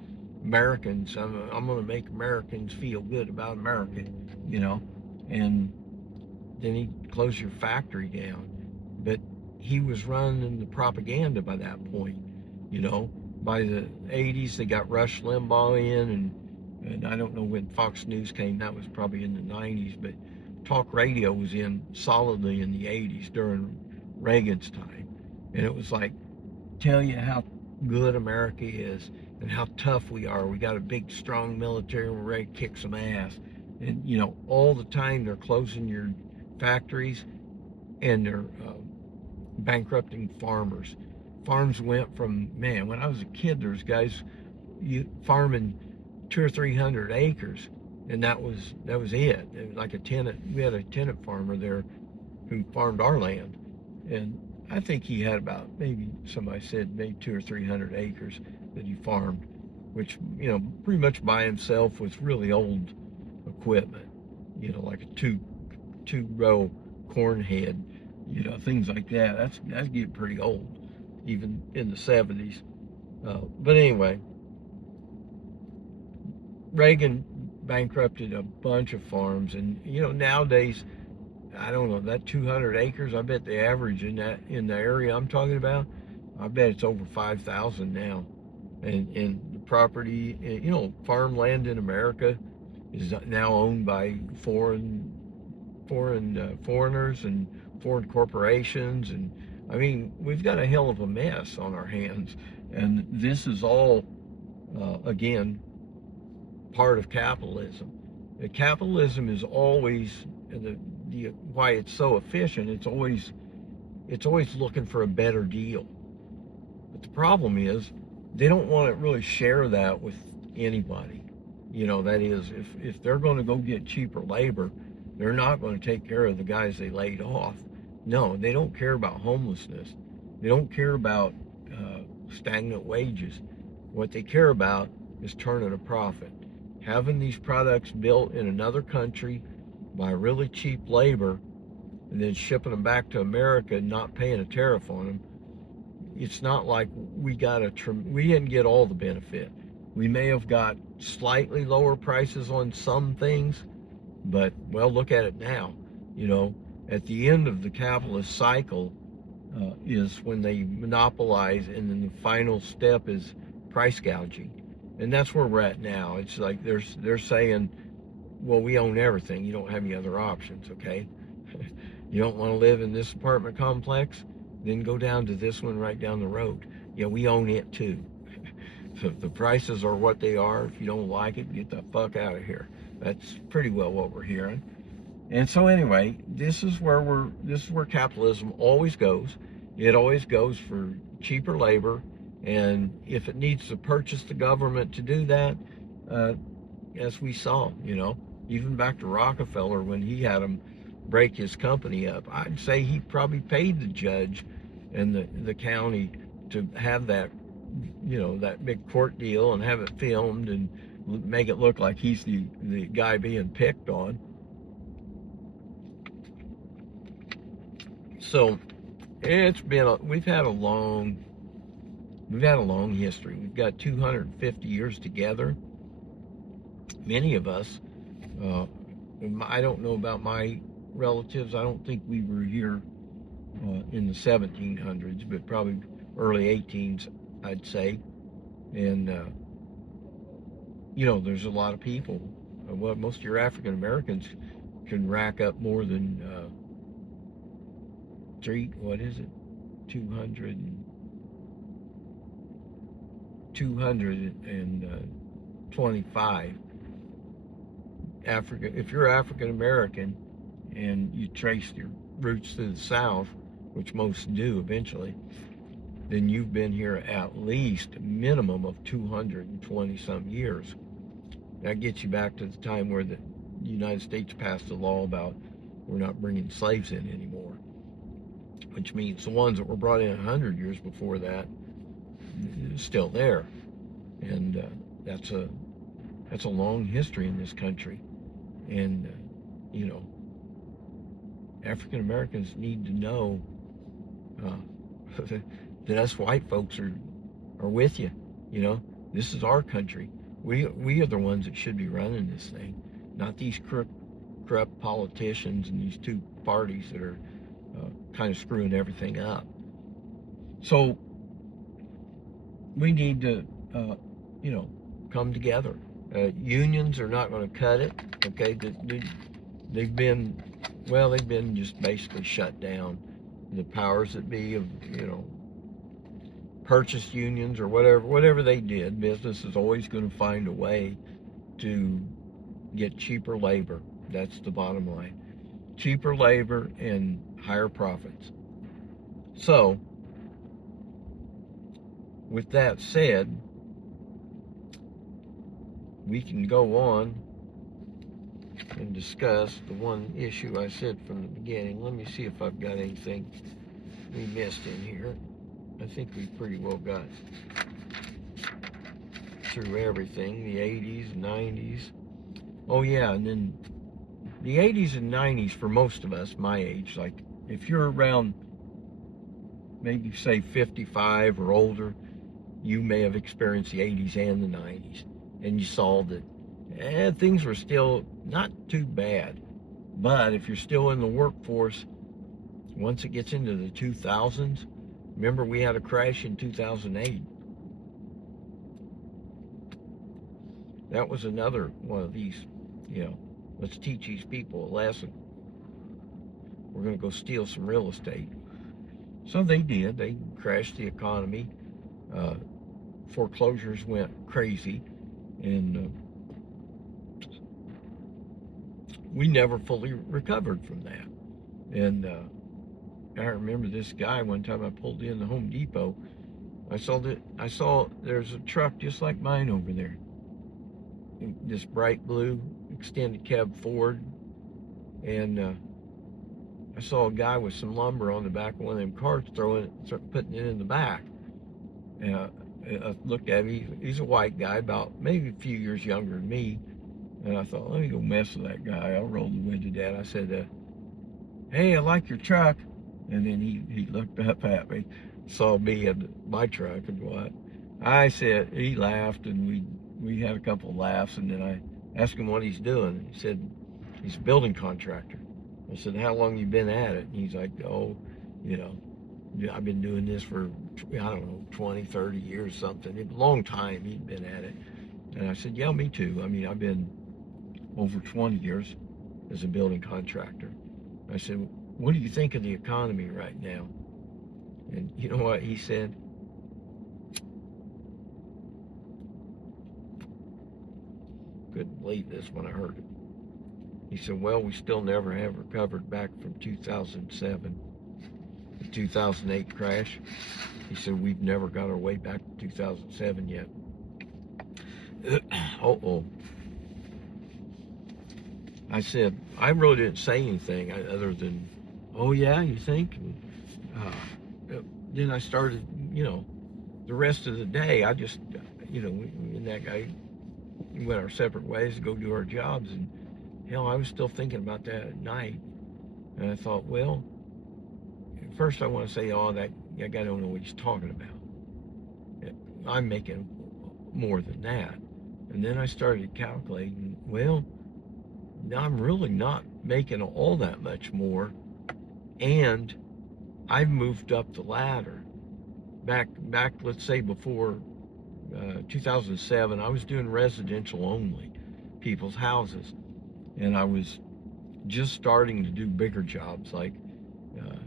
Americans. I'm going to make Americans feel good about America, and then he'd close your factory down. But he was running the propaganda by that point, By the 80s, they got Rush Limbaugh in, and I don't know when Fox News came. That was probably in the 90s, but talk radio was in solidly in the 80s during Reagan's time. And it was like, tell you how good America is and how tough we are. We got a big, strong military, and we're ready to kick some ass. And, all the time they're closing your factories, and they're bankrupting farmers. Farms went from, when I was a kid, there's guys farming 200 or 300 acres, and that was it. It was like a tenant. We had a tenant farmer there who farmed our land, and I think he had about, somebody said maybe 200 or 300 acres that he farmed, which pretty much by himself with really old equipment, like a two-row corn head, things like that. That's getting pretty old, even in the 70s. But anyway, Reagan bankrupted a bunch of farms, and nowadays, I don't know, that 200 acres, I bet the average in the area I'm talking about, I bet it's over 5,000 now. And the property, farmland in America is now owned by foreigners and foreign corporations, and we've got a hell of a mess on our hands. And this is all, again, part of capitalism. Capitalism is always why it's so efficient. It's always looking for a better deal. But the problem is they don't want to really share that with anybody. That is, if they're going to go get cheaper labor, they're not going to take care of the guys they laid off. No, they don't care about homelessness. They don't care about stagnant wages. What they care about is turning a profit. Having these products built in another country by really cheap labor, and then shipping them back to America and not paying a tariff on them. It's not like we didn't get all the benefit. We may have got slightly lower prices on some things, but look at it now. At the end of the capitalist cycle is when they monopolize, and then the final step is price gouging. And that's where we're at now. It's like they're saying, well, we own everything. You don't have any other options, okay? You don't want to live in this apartment complex? Then go down to this one right down the road. Yeah, we own it too. So if the prices are what they are, if you don't like it, get the fuck out of here. That's pretty well what we're hearing. And so anyway, this is where capitalism always goes. It always goes for cheaper labor, and if it needs to purchase the government to do that, as we saw, even back to Rockefeller when he had him break his company up, I'd say he probably paid the judge and the county to have that, that big court deal and have it filmed and make it look like he's the guy being picked on. So we've had a long history. We've got 250 years together, many of us, I don't know about my relatives. I don't think we were here in the 1700s, but probably early 18s, I'd say. And, there's a lot of people. Well, most of your African Americans can rack up more than 225 if you're African American and you trace your roots to the South, which most do eventually, then you've been here at least a minimum of 220 some years. That gets you back to the time where the United States passed a law about we're not bringing slaves in anymore, which means the ones that were brought in 100 years before that is still there. And that's a long history in this country. And African Americans need to know that us white folks are with you. This is our country. We are the ones that should be running this thing, not these corrupt politicians and these two parties that are kind of screwing everything up. So we need to, come together. Unions are not going to cut it. Okay, they've been just basically shut down. The powers that be of purchase unions or whatever they did, business is always going to find a way to get cheaper labor. That's the bottom line. Cheaper labor and higher profits. So, with that said, we can go on and discuss the one issue I said from the beginning. Let me see if I've got anything we missed in here. I think we pretty well got through everything, the 80s, 90s. Oh yeah, and then the 80s and 90s for most of us, my age, like if you're around maybe say 55 or older, you may have experienced the 80s and the 90s, and you saw that things were still not too bad. But if you're still in the workforce, once it gets into the 2000s, remember we had a crash in 2008. That was another one of these, let's teach these people a lesson. We're going to go steal some real estate. So they did. They crashed the economy. Foreclosures went crazy. And we never fully recovered from that. And I remember this guy one time I pulled in the Home Depot. I saw there's a truck just like mine over there. This bright blue extended cab Ford. And I saw a guy with some lumber on the back of one of them cars putting it in the back. And I looked at him. He's a white guy, about maybe a few years younger than me. And I thought, let me go mess with that guy. I rolled the window down. I said, hey, I like your truck. And then he looked up at me, saw me and my truck and what. I said, he laughed, and we had a couple of laughs. And then I asked him what he's doing. He said, he's a building contractor. I said, how long you been at it? And he's like, I've been doing this for, 20, 30 years, something. A long time he'd been at it. And I said, yeah, me too. I mean, I've been over 20 years as a building contractor. I said, what do you think of the economy right now? And you know what he said? Couldn't believe this when I heard it. He said, well, we still never have recovered back from 2007, the 2008 crash. He said, we've never got our way back to 2007 yet. I said, I really didn't say anything other than, oh yeah, you think? Then I started, the rest of the day, I just, me and that guy went our separate ways to go do our jobs. And hell, I was still thinking about that at night. And I thought, well, first I want to say, that guy don't know what he's talking about. I'm making more than that. And then I started calculating, well, now I'm really not making all that much more, and I've moved up the ladder. Back, let's say before 2007, I was doing residential only, people's houses, and I was just starting to do bigger jobs like, uh,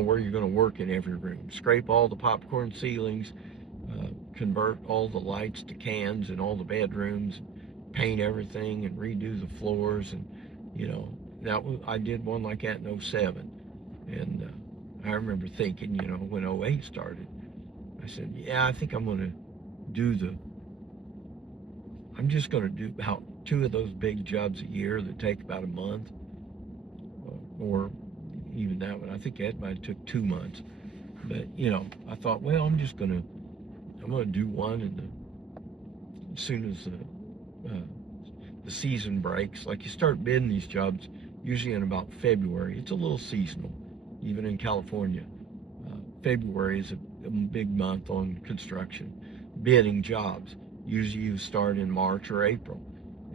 where you're going to work in every room, scrape all the popcorn ceilings, convert all the lights to cans in all the bedrooms, paint everything, and redo the floors, and I did one like that in '07, and I remember thinking, when '08 started, I said, yeah, I think I'm just going to do about 2 of those big jobs a year that take about a month, or even that one. I think that might have took 2 months. But, I thought, well, I'm going to do one, and as soon as the season breaks, like you start bidding these jobs usually in about February. It's a little seasonal, even in California. February is a big month on construction, bidding jobs. Usually you start in March or April.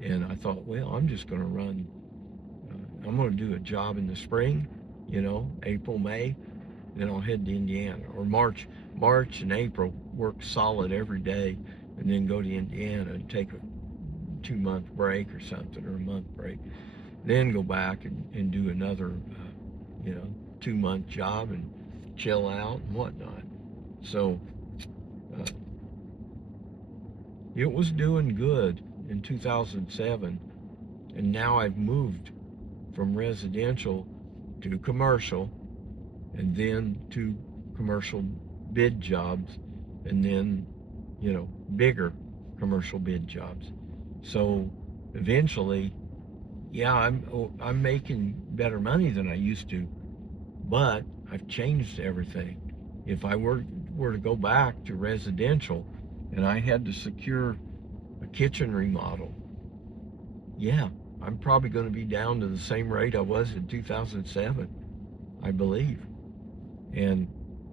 And I thought, well, I'm just going to I'm going to do a job in the spring, April, May, then I'll head to Indiana. Or March and April, work solid every day, and then go to Indiana and take a 2-month break or something, or a month break. Then go back and do another, 2-month job and chill out and whatnot. So it was doing good in 2007, and now I've moved from residential to commercial, and then to commercial bid jobs, and then bigger commercial bid jobs. So eventually, yeah, I'm making better money than I used to, but I've changed everything. If I were to go back to residential and I had to secure a kitchen remodel, yeah, I'm probably going to be down to the same rate I was in 2007, I believe. And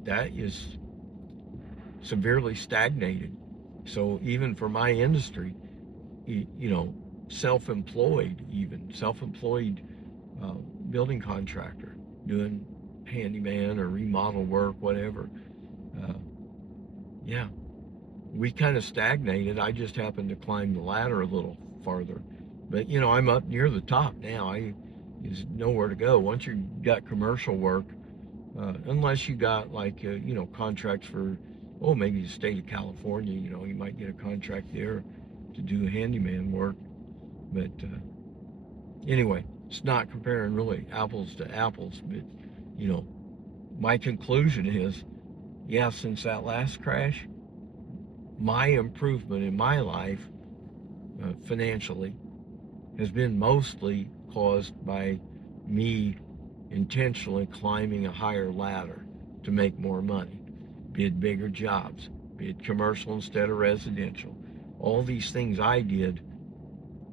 that is severely stagnated. So even for my industry, self-employed building contractor doing handyman or remodel work, whatever. Yeah, we kind of stagnated. I just happened to climb the ladder a little farther. But, I'm up near the top now. There's nowhere to go. Once you got commercial work, unless you got like, contracts for, maybe the state of California, you might get a contract there to do handyman work. But anyway, it's not comparing really apples to apples. But, my conclusion is, yeah, since that last crash, my improvement in my life financially has been mostly caused by me intentionally climbing a higher ladder to make more money, bid bigger jobs, bid commercial instead of residential. All these things I did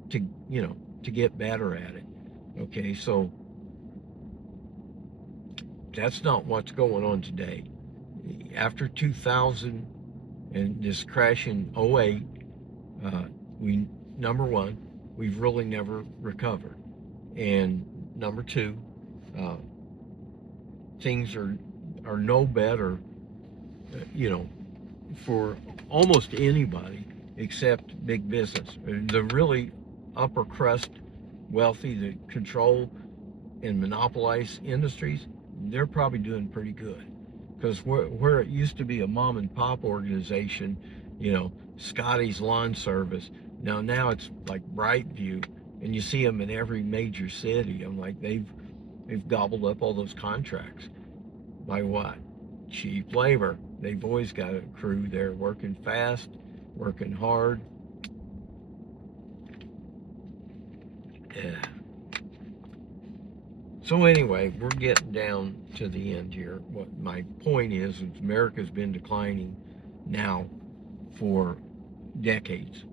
to get better at it. Okay, so that's not what's going on today. After 2000 and this crash in '08, number one, we've really never recovered. And number two, things are no better, for almost anybody except big business. The really upper crust wealthy that control and monopolize industries, they're probably doing pretty good. Because where it used to be a mom and pop organization, Scotty's Lawn Service, now it's like Brightview, and you see them in every major city. I'm like, they've gobbled up all those contracts. By what? Cheap labor. They've always got a crew there working fast, working hard. Yeah. So anyway, we're getting down to the end here. What my point is America's been declining now for decades.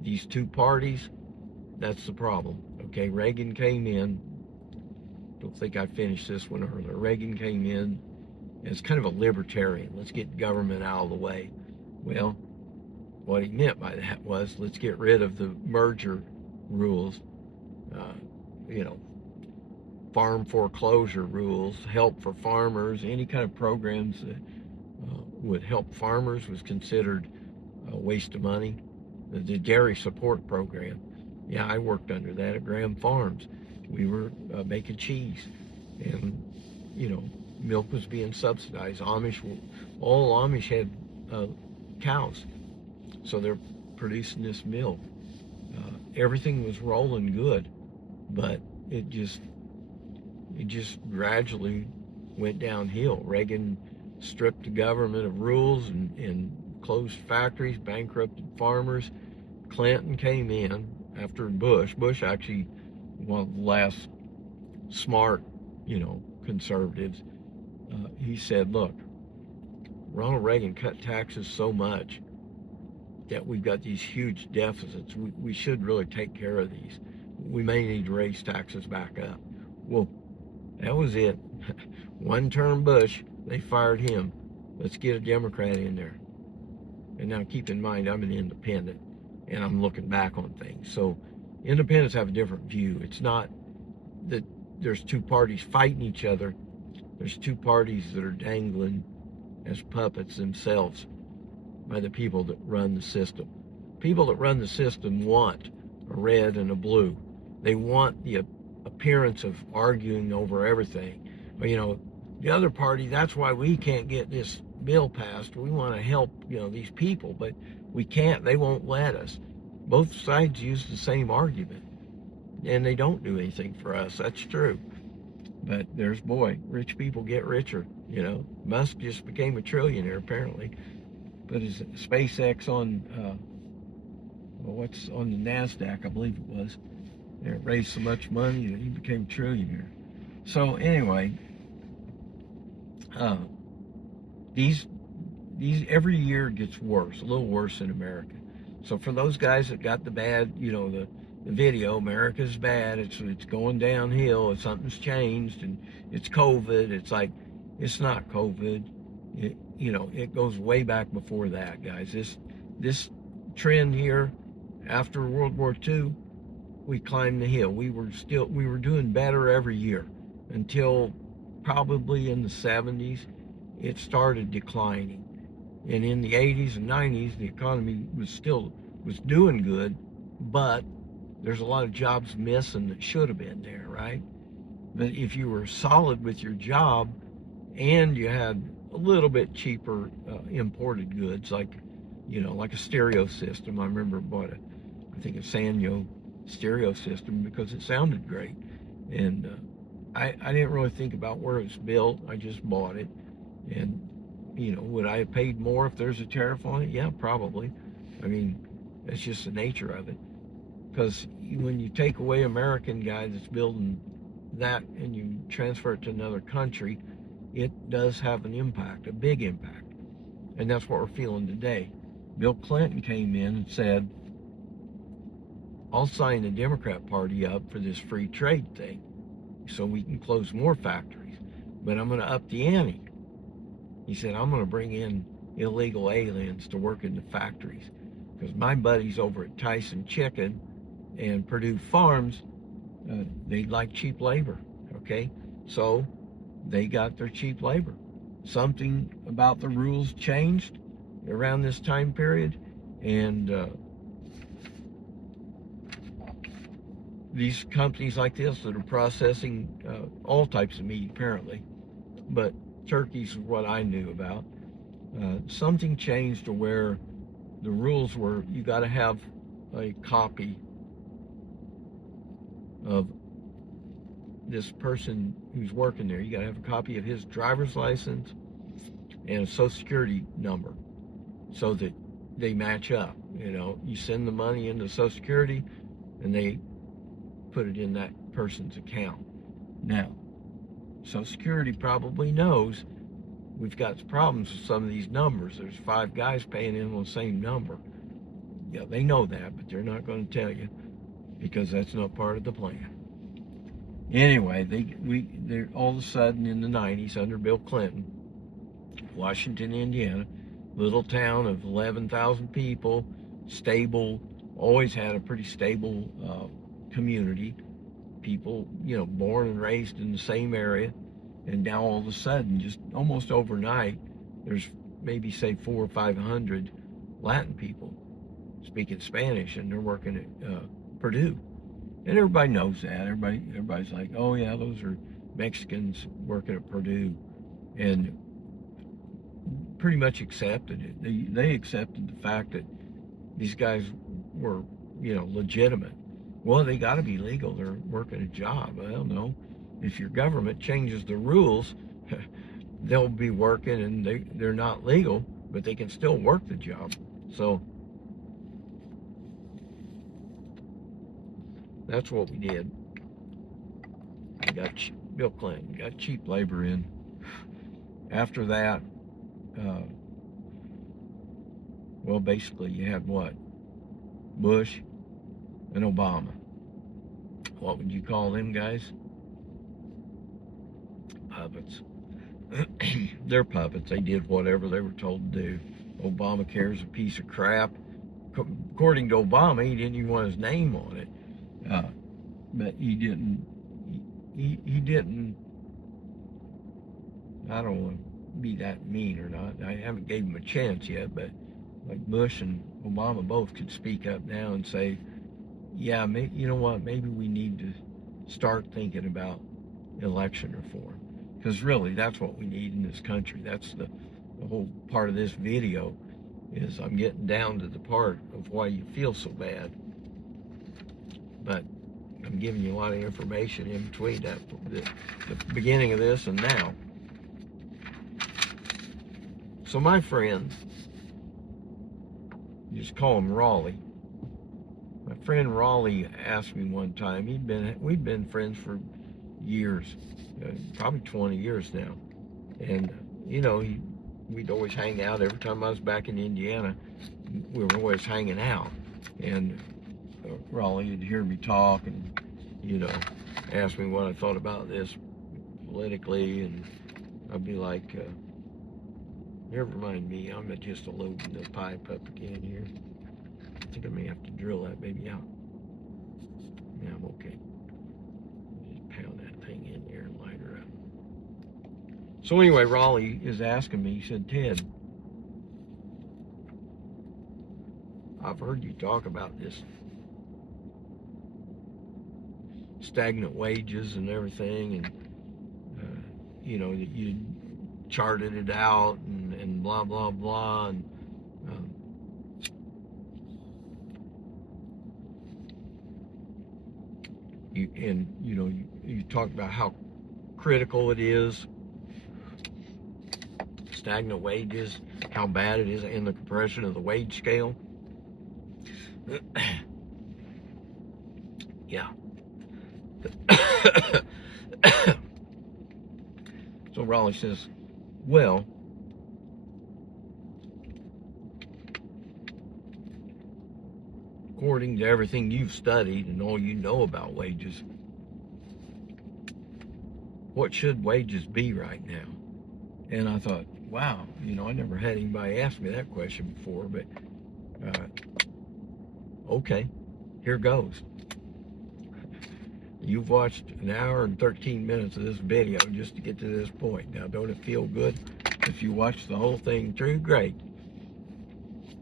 These two parties, that's the problem. Okay, Reagan came in. Don't think I finished this one earlier. Reagan came in as kind of a libertarian. Let's get government out of the way. Well, What he meant by that was, let's get rid of the merger rules, you know, farm foreclosure rules, help for farmers, any kind of programs that would help farmers was considered a waste of money. The dairy support program, yeah, I worked under that at Graham Farms. We were making cheese, and you know, milk was being subsidized. All Amish had cows, so they're producing this milk. Everything was rolling good, but it just gradually went downhill. Reagan stripped the government of rules and closed factories, bankrupted farmers. Clinton came in after Bush. Bush actually one of the last smart, you know, conservatives. He said, look, Ronald Reagan cut taxes so much that we've got these huge deficits. We should really take care of these. We may need to raise taxes back up. Well, that was it. One term Bush, they fired him. Let's get a Democrat in there. And now keep in mind, I'm an independent, and I'm looking back on things. So independents have a different view. It's not that there's two parties fighting each other. There's two parties that are dangling as puppets themselves by the people that run the system. People that run the system want a red and a blue. They want the appearance of arguing over everything. But, you know, the other party, that's why we can't get this bill passed. We want to help, you know, these people, but we can't. They won't let us. Both sides use the same argument, and they don't do anything for us. That's true. But there's, boy, rich people get richer, you know. Musk just became a trillionaire, apparently. Put his SpaceX on, what's on the NASDAQ, I believe it was. And it raised so much money that he became a trillionaire. So anyway, these every year gets worse, a little worse in America. So for those guys that got the bad, you know, the video, America's bad, it's going downhill, something's changed, and it's COVID. It's like, it's not COVID. You know, it goes way back before that, guys. This trend here, after World War II, we climbed the hill. We were doing better every year until probably in the 70s, it started declining. And in the 80s and 90s, the economy was doing good, but there's a lot of jobs missing that should have been there, right? But if you were solid with your job and you had a little bit cheaper imported goods, like, you know, like a stereo system. I remember bought I think a Sanyo stereo system because it sounded great. And I didn't really think about where it was built. I just bought it. And, you know, would I have paid more if there's a tariff on it? Yeah, probably. I mean, that's just the nature of it. Because when you take away American guy that's building that and you transfer it to another country, it does have an impact, a big impact. And that's what we're feeling today. Bill Clinton came in and said, I'll sign the Democrat Party up for this free trade thing so we can close more factories, but I'm going to up the ante. He said, I'm going to bring in illegal aliens to work in the factories because my buddies over at Tyson Chicken and Purdue Farms, they like cheap labor, okay? So they got their cheap labor. Something about the rules changed around this time period, and these companies like this that are processing all types of meat, apparently, but turkeys is what I knew about. Something changed to where the rules were you got to have a copy of this person who's working there. You got to have a copy of his driver's license and a social security number so that they match up. You know, you send the money into social security and they put it in that person's account. Now, social security probably knows we've got problems with some of these numbers. There's 5 guys paying in on the same number. Yeah, they know that, but they're not going to tell you because that's not part of the plan. Anyway, they're all of a sudden in the 90s under Bill Clinton, Washington, Indiana, little town of 11,000 people, stable, always had a pretty stable community. People, you know, born and raised in the same area. And now all of a sudden, just almost overnight, there's maybe say 400 or 500 Latin people speaking Spanish, and they're working at Purdue. And everybody knows that. Everybody's like, oh yeah, those are Mexicans working at Purdue, and pretty much accepted it. They accepted the fact that these guys were, you know, legitimate. Well, they got to be legal. They're working a job. I don't know. If your government changes the rules, they'll be working and they're not legal, but they can still work the job. So that's what we did. We got Bill Clinton, got cheap labor in. After that, well, basically you had what? Bush and Obama. What would you call them guys? Puppets. They're puppets. They did whatever they were told to do. Obamacare is a piece of crap. According to Obama, he didn't even want his name on it. But he didn't, I don't want to be that mean or not. I haven't gave him a chance yet, but like Bush and Obama both could speak up now and say, yeah, you know what, maybe we need to start thinking about election reform. Because really, that's what we need in this country. That's the whole part of this video, is I'm getting down to the part of why you feel so bad. But I'm giving you a lot of information in between the beginning of this and now. So my friend, just call him Raleigh. My friend Raleigh asked me one time, we'd been friends for years, probably 20 years now. And, you know, we'd always hang out. Every time I was back in Indiana, we were always hanging out. And Raleigh would hear me talk and, you know, ask me what I thought about this politically. And I'd be like, never mind me, I'm just loading the pipe up again here. I think I may have to drill that baby out. Yeah, I'm okay. Just pound that thing in there and light her up. So anyway, Raleigh is asking me, he said, Ted, I've heard you talk about this stagnant wages and everything, and you know, that you charted it out and blah blah blah, and you talk about how critical it is, stagnant wages, how bad it is in the compression of the wage scale. Yeah. So Raleigh says, well, according to everything you've studied and all you know about wages, what should wages be right now? And I thought, wow, you know, I never had anybody ask me that question before, but okay, here goes. You've watched an hour and 13 minutes of this video just to get to this point. Now, don't it feel good? If you watch the whole thing through, great.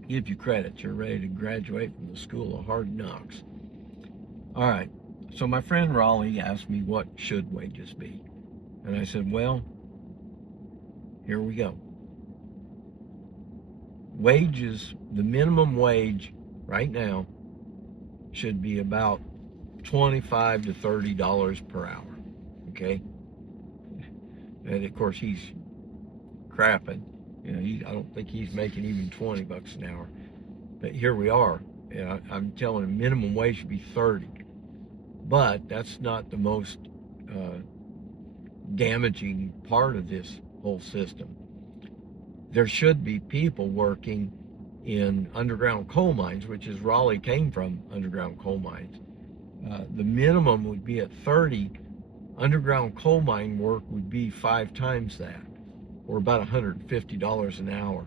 Give you credit. You're ready to graduate from the School of Hard Knocks. All right. So my friend Raleigh asked me, what should wages be? And I said, well, here we go. Wages, the minimum wage right now should be about $25 to $30 per hour, okay? And of course he's crapping, you know, I don't think he's making even 20 bucks an hour, but here we are. And I'm telling him minimum wage should be 30, but that's not the most damaging part of this whole system. There should be people working in underground coal mines, which is Raleigh came from underground coal mines. The minimum would be at 30. Underground coal mine work would be 5 times that, or about $150 an hour.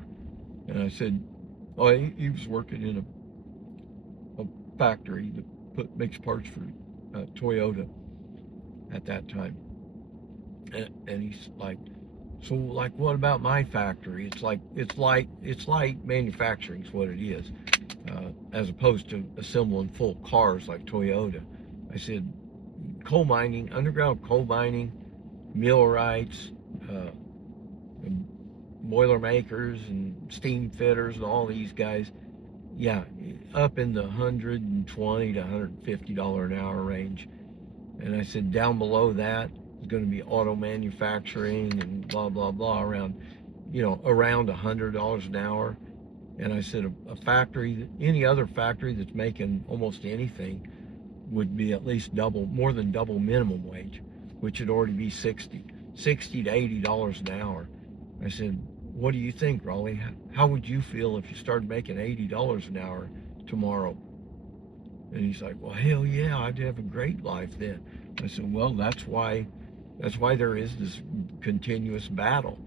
And I said, oh, he was working in factory that makes parts for Toyota at that time. And he's like, so like, what about my factory? It's light manufacturing is what it is, as opposed to assembling full cars like Toyota. I said, coal mining, underground coal mining, millwrights, boiler makers and steam fitters and all these guys, yeah, up in the $120 to $150 an hour range. And I said down below that is going to be auto manufacturing and blah blah blah, around $100 an hour. And I said a factory, any other factory that's making almost anything, would be at least more than double minimum wage, which would already be $60 to $80 an hour. I said, what do you think, Raleigh? How would you feel if you started making $80 an hour tomorrow? And he's like, well, hell yeah, I'd have a great life then. I said, well, that's why there is this continuous battle.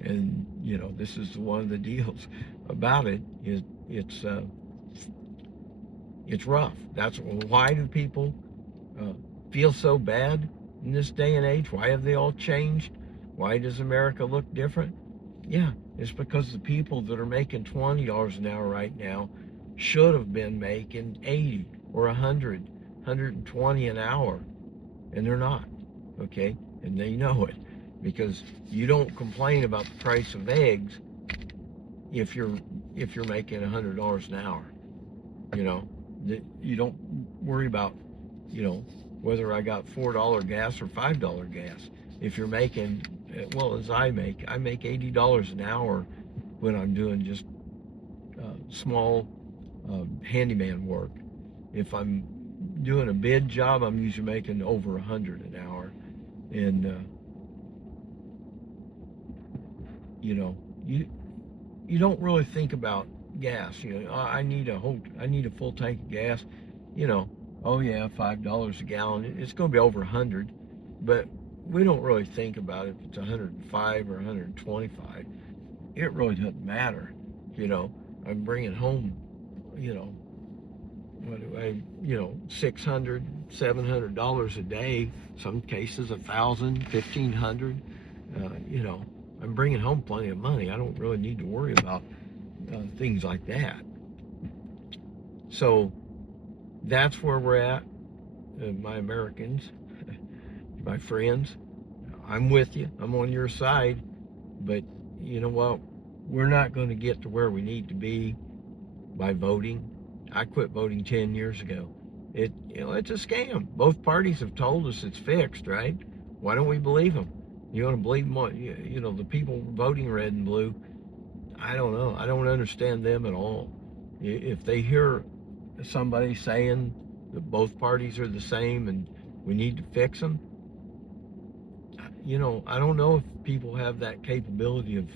And, this is one of the deals about it, is it's rough. That's why do people feel so bad in this day and age? Why have they all changed? Why does America look different? Yeah, it's because the people that are making $20 an hour right now should have been making 80 or 100, 120 an hour, and they're not, okay? And they know it, because you don't complain about the price of eggs if you're making $100 an hour. You don't worry about, whether I got $4 gas or $5 gas. If you're making, well, as I make $80 an hour when I'm doing just small handyman work. If I'm doing a bid job, I'm usually making over 100 an hour. And you don't really think about gas. I need a full tank of gas. Oh yeah, $5 a gallon. It's going to be over 100, but we don't really think about it if it's 105 or 125. It really doesn't matter. I'm bringing home, $600, $700 a day. Some cases $1,000, $1,500. I'm bringing home plenty of money. I don't really need to worry about things like that. So that's where we're at, my Americans, my friends. I'm with you. I'm on your side. But you know what? We're not going to get to where we need to be by voting. I quit voting 10 years ago. It's a scam. Both parties have told us it's fixed, right? Why don't we believe them? You want to believe them? The people voting red and blue, I don't know. I don't understand them at all. If they hear somebody saying that both parties are the same and we need to fix them, I don't know if people have that capability of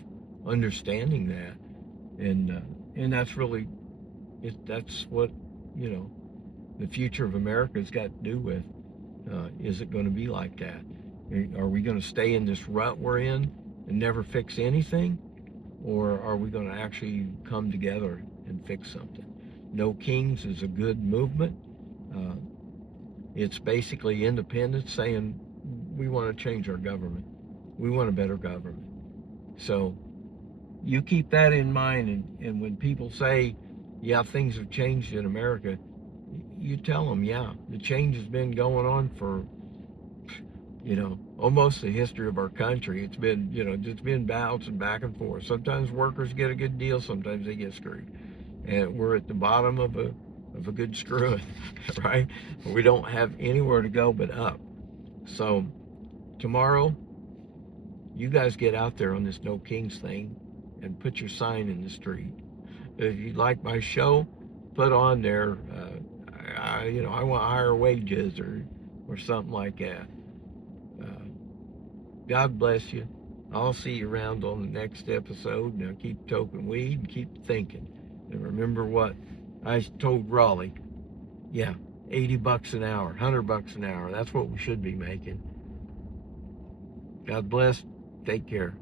understanding that. And that's really, that's what, the future of America has got to do with. Is it going to be like that? Are we going to stay in this rut we're in and never fix anything? Or are we going to actually come together and fix something? No Kings is a good movement. It's basically independents saying, we want to change our government. We want a better government. So you keep that in mind, and when people say, yeah, things have changed in America, you tell them, yeah, the change has been going on for, almost the history of our country. It's been, just been bouncing back and forth. Sometimes workers get a good deal, sometimes they get screwed. And we're at the bottom of a good screwing, right? We don't have anywhere to go but up. So tomorrow, you guys get out there on this No Kings thing and put your sign in the street. If you like my show, put on there, I want higher wages or something like that. God bless you. I'll see you around on the next episode. Now keep toking weed and keep thinking. And remember what I told Raleigh. Yeah, $80 an hour, $100 an hour. That's what we should be making. God bless. Take care.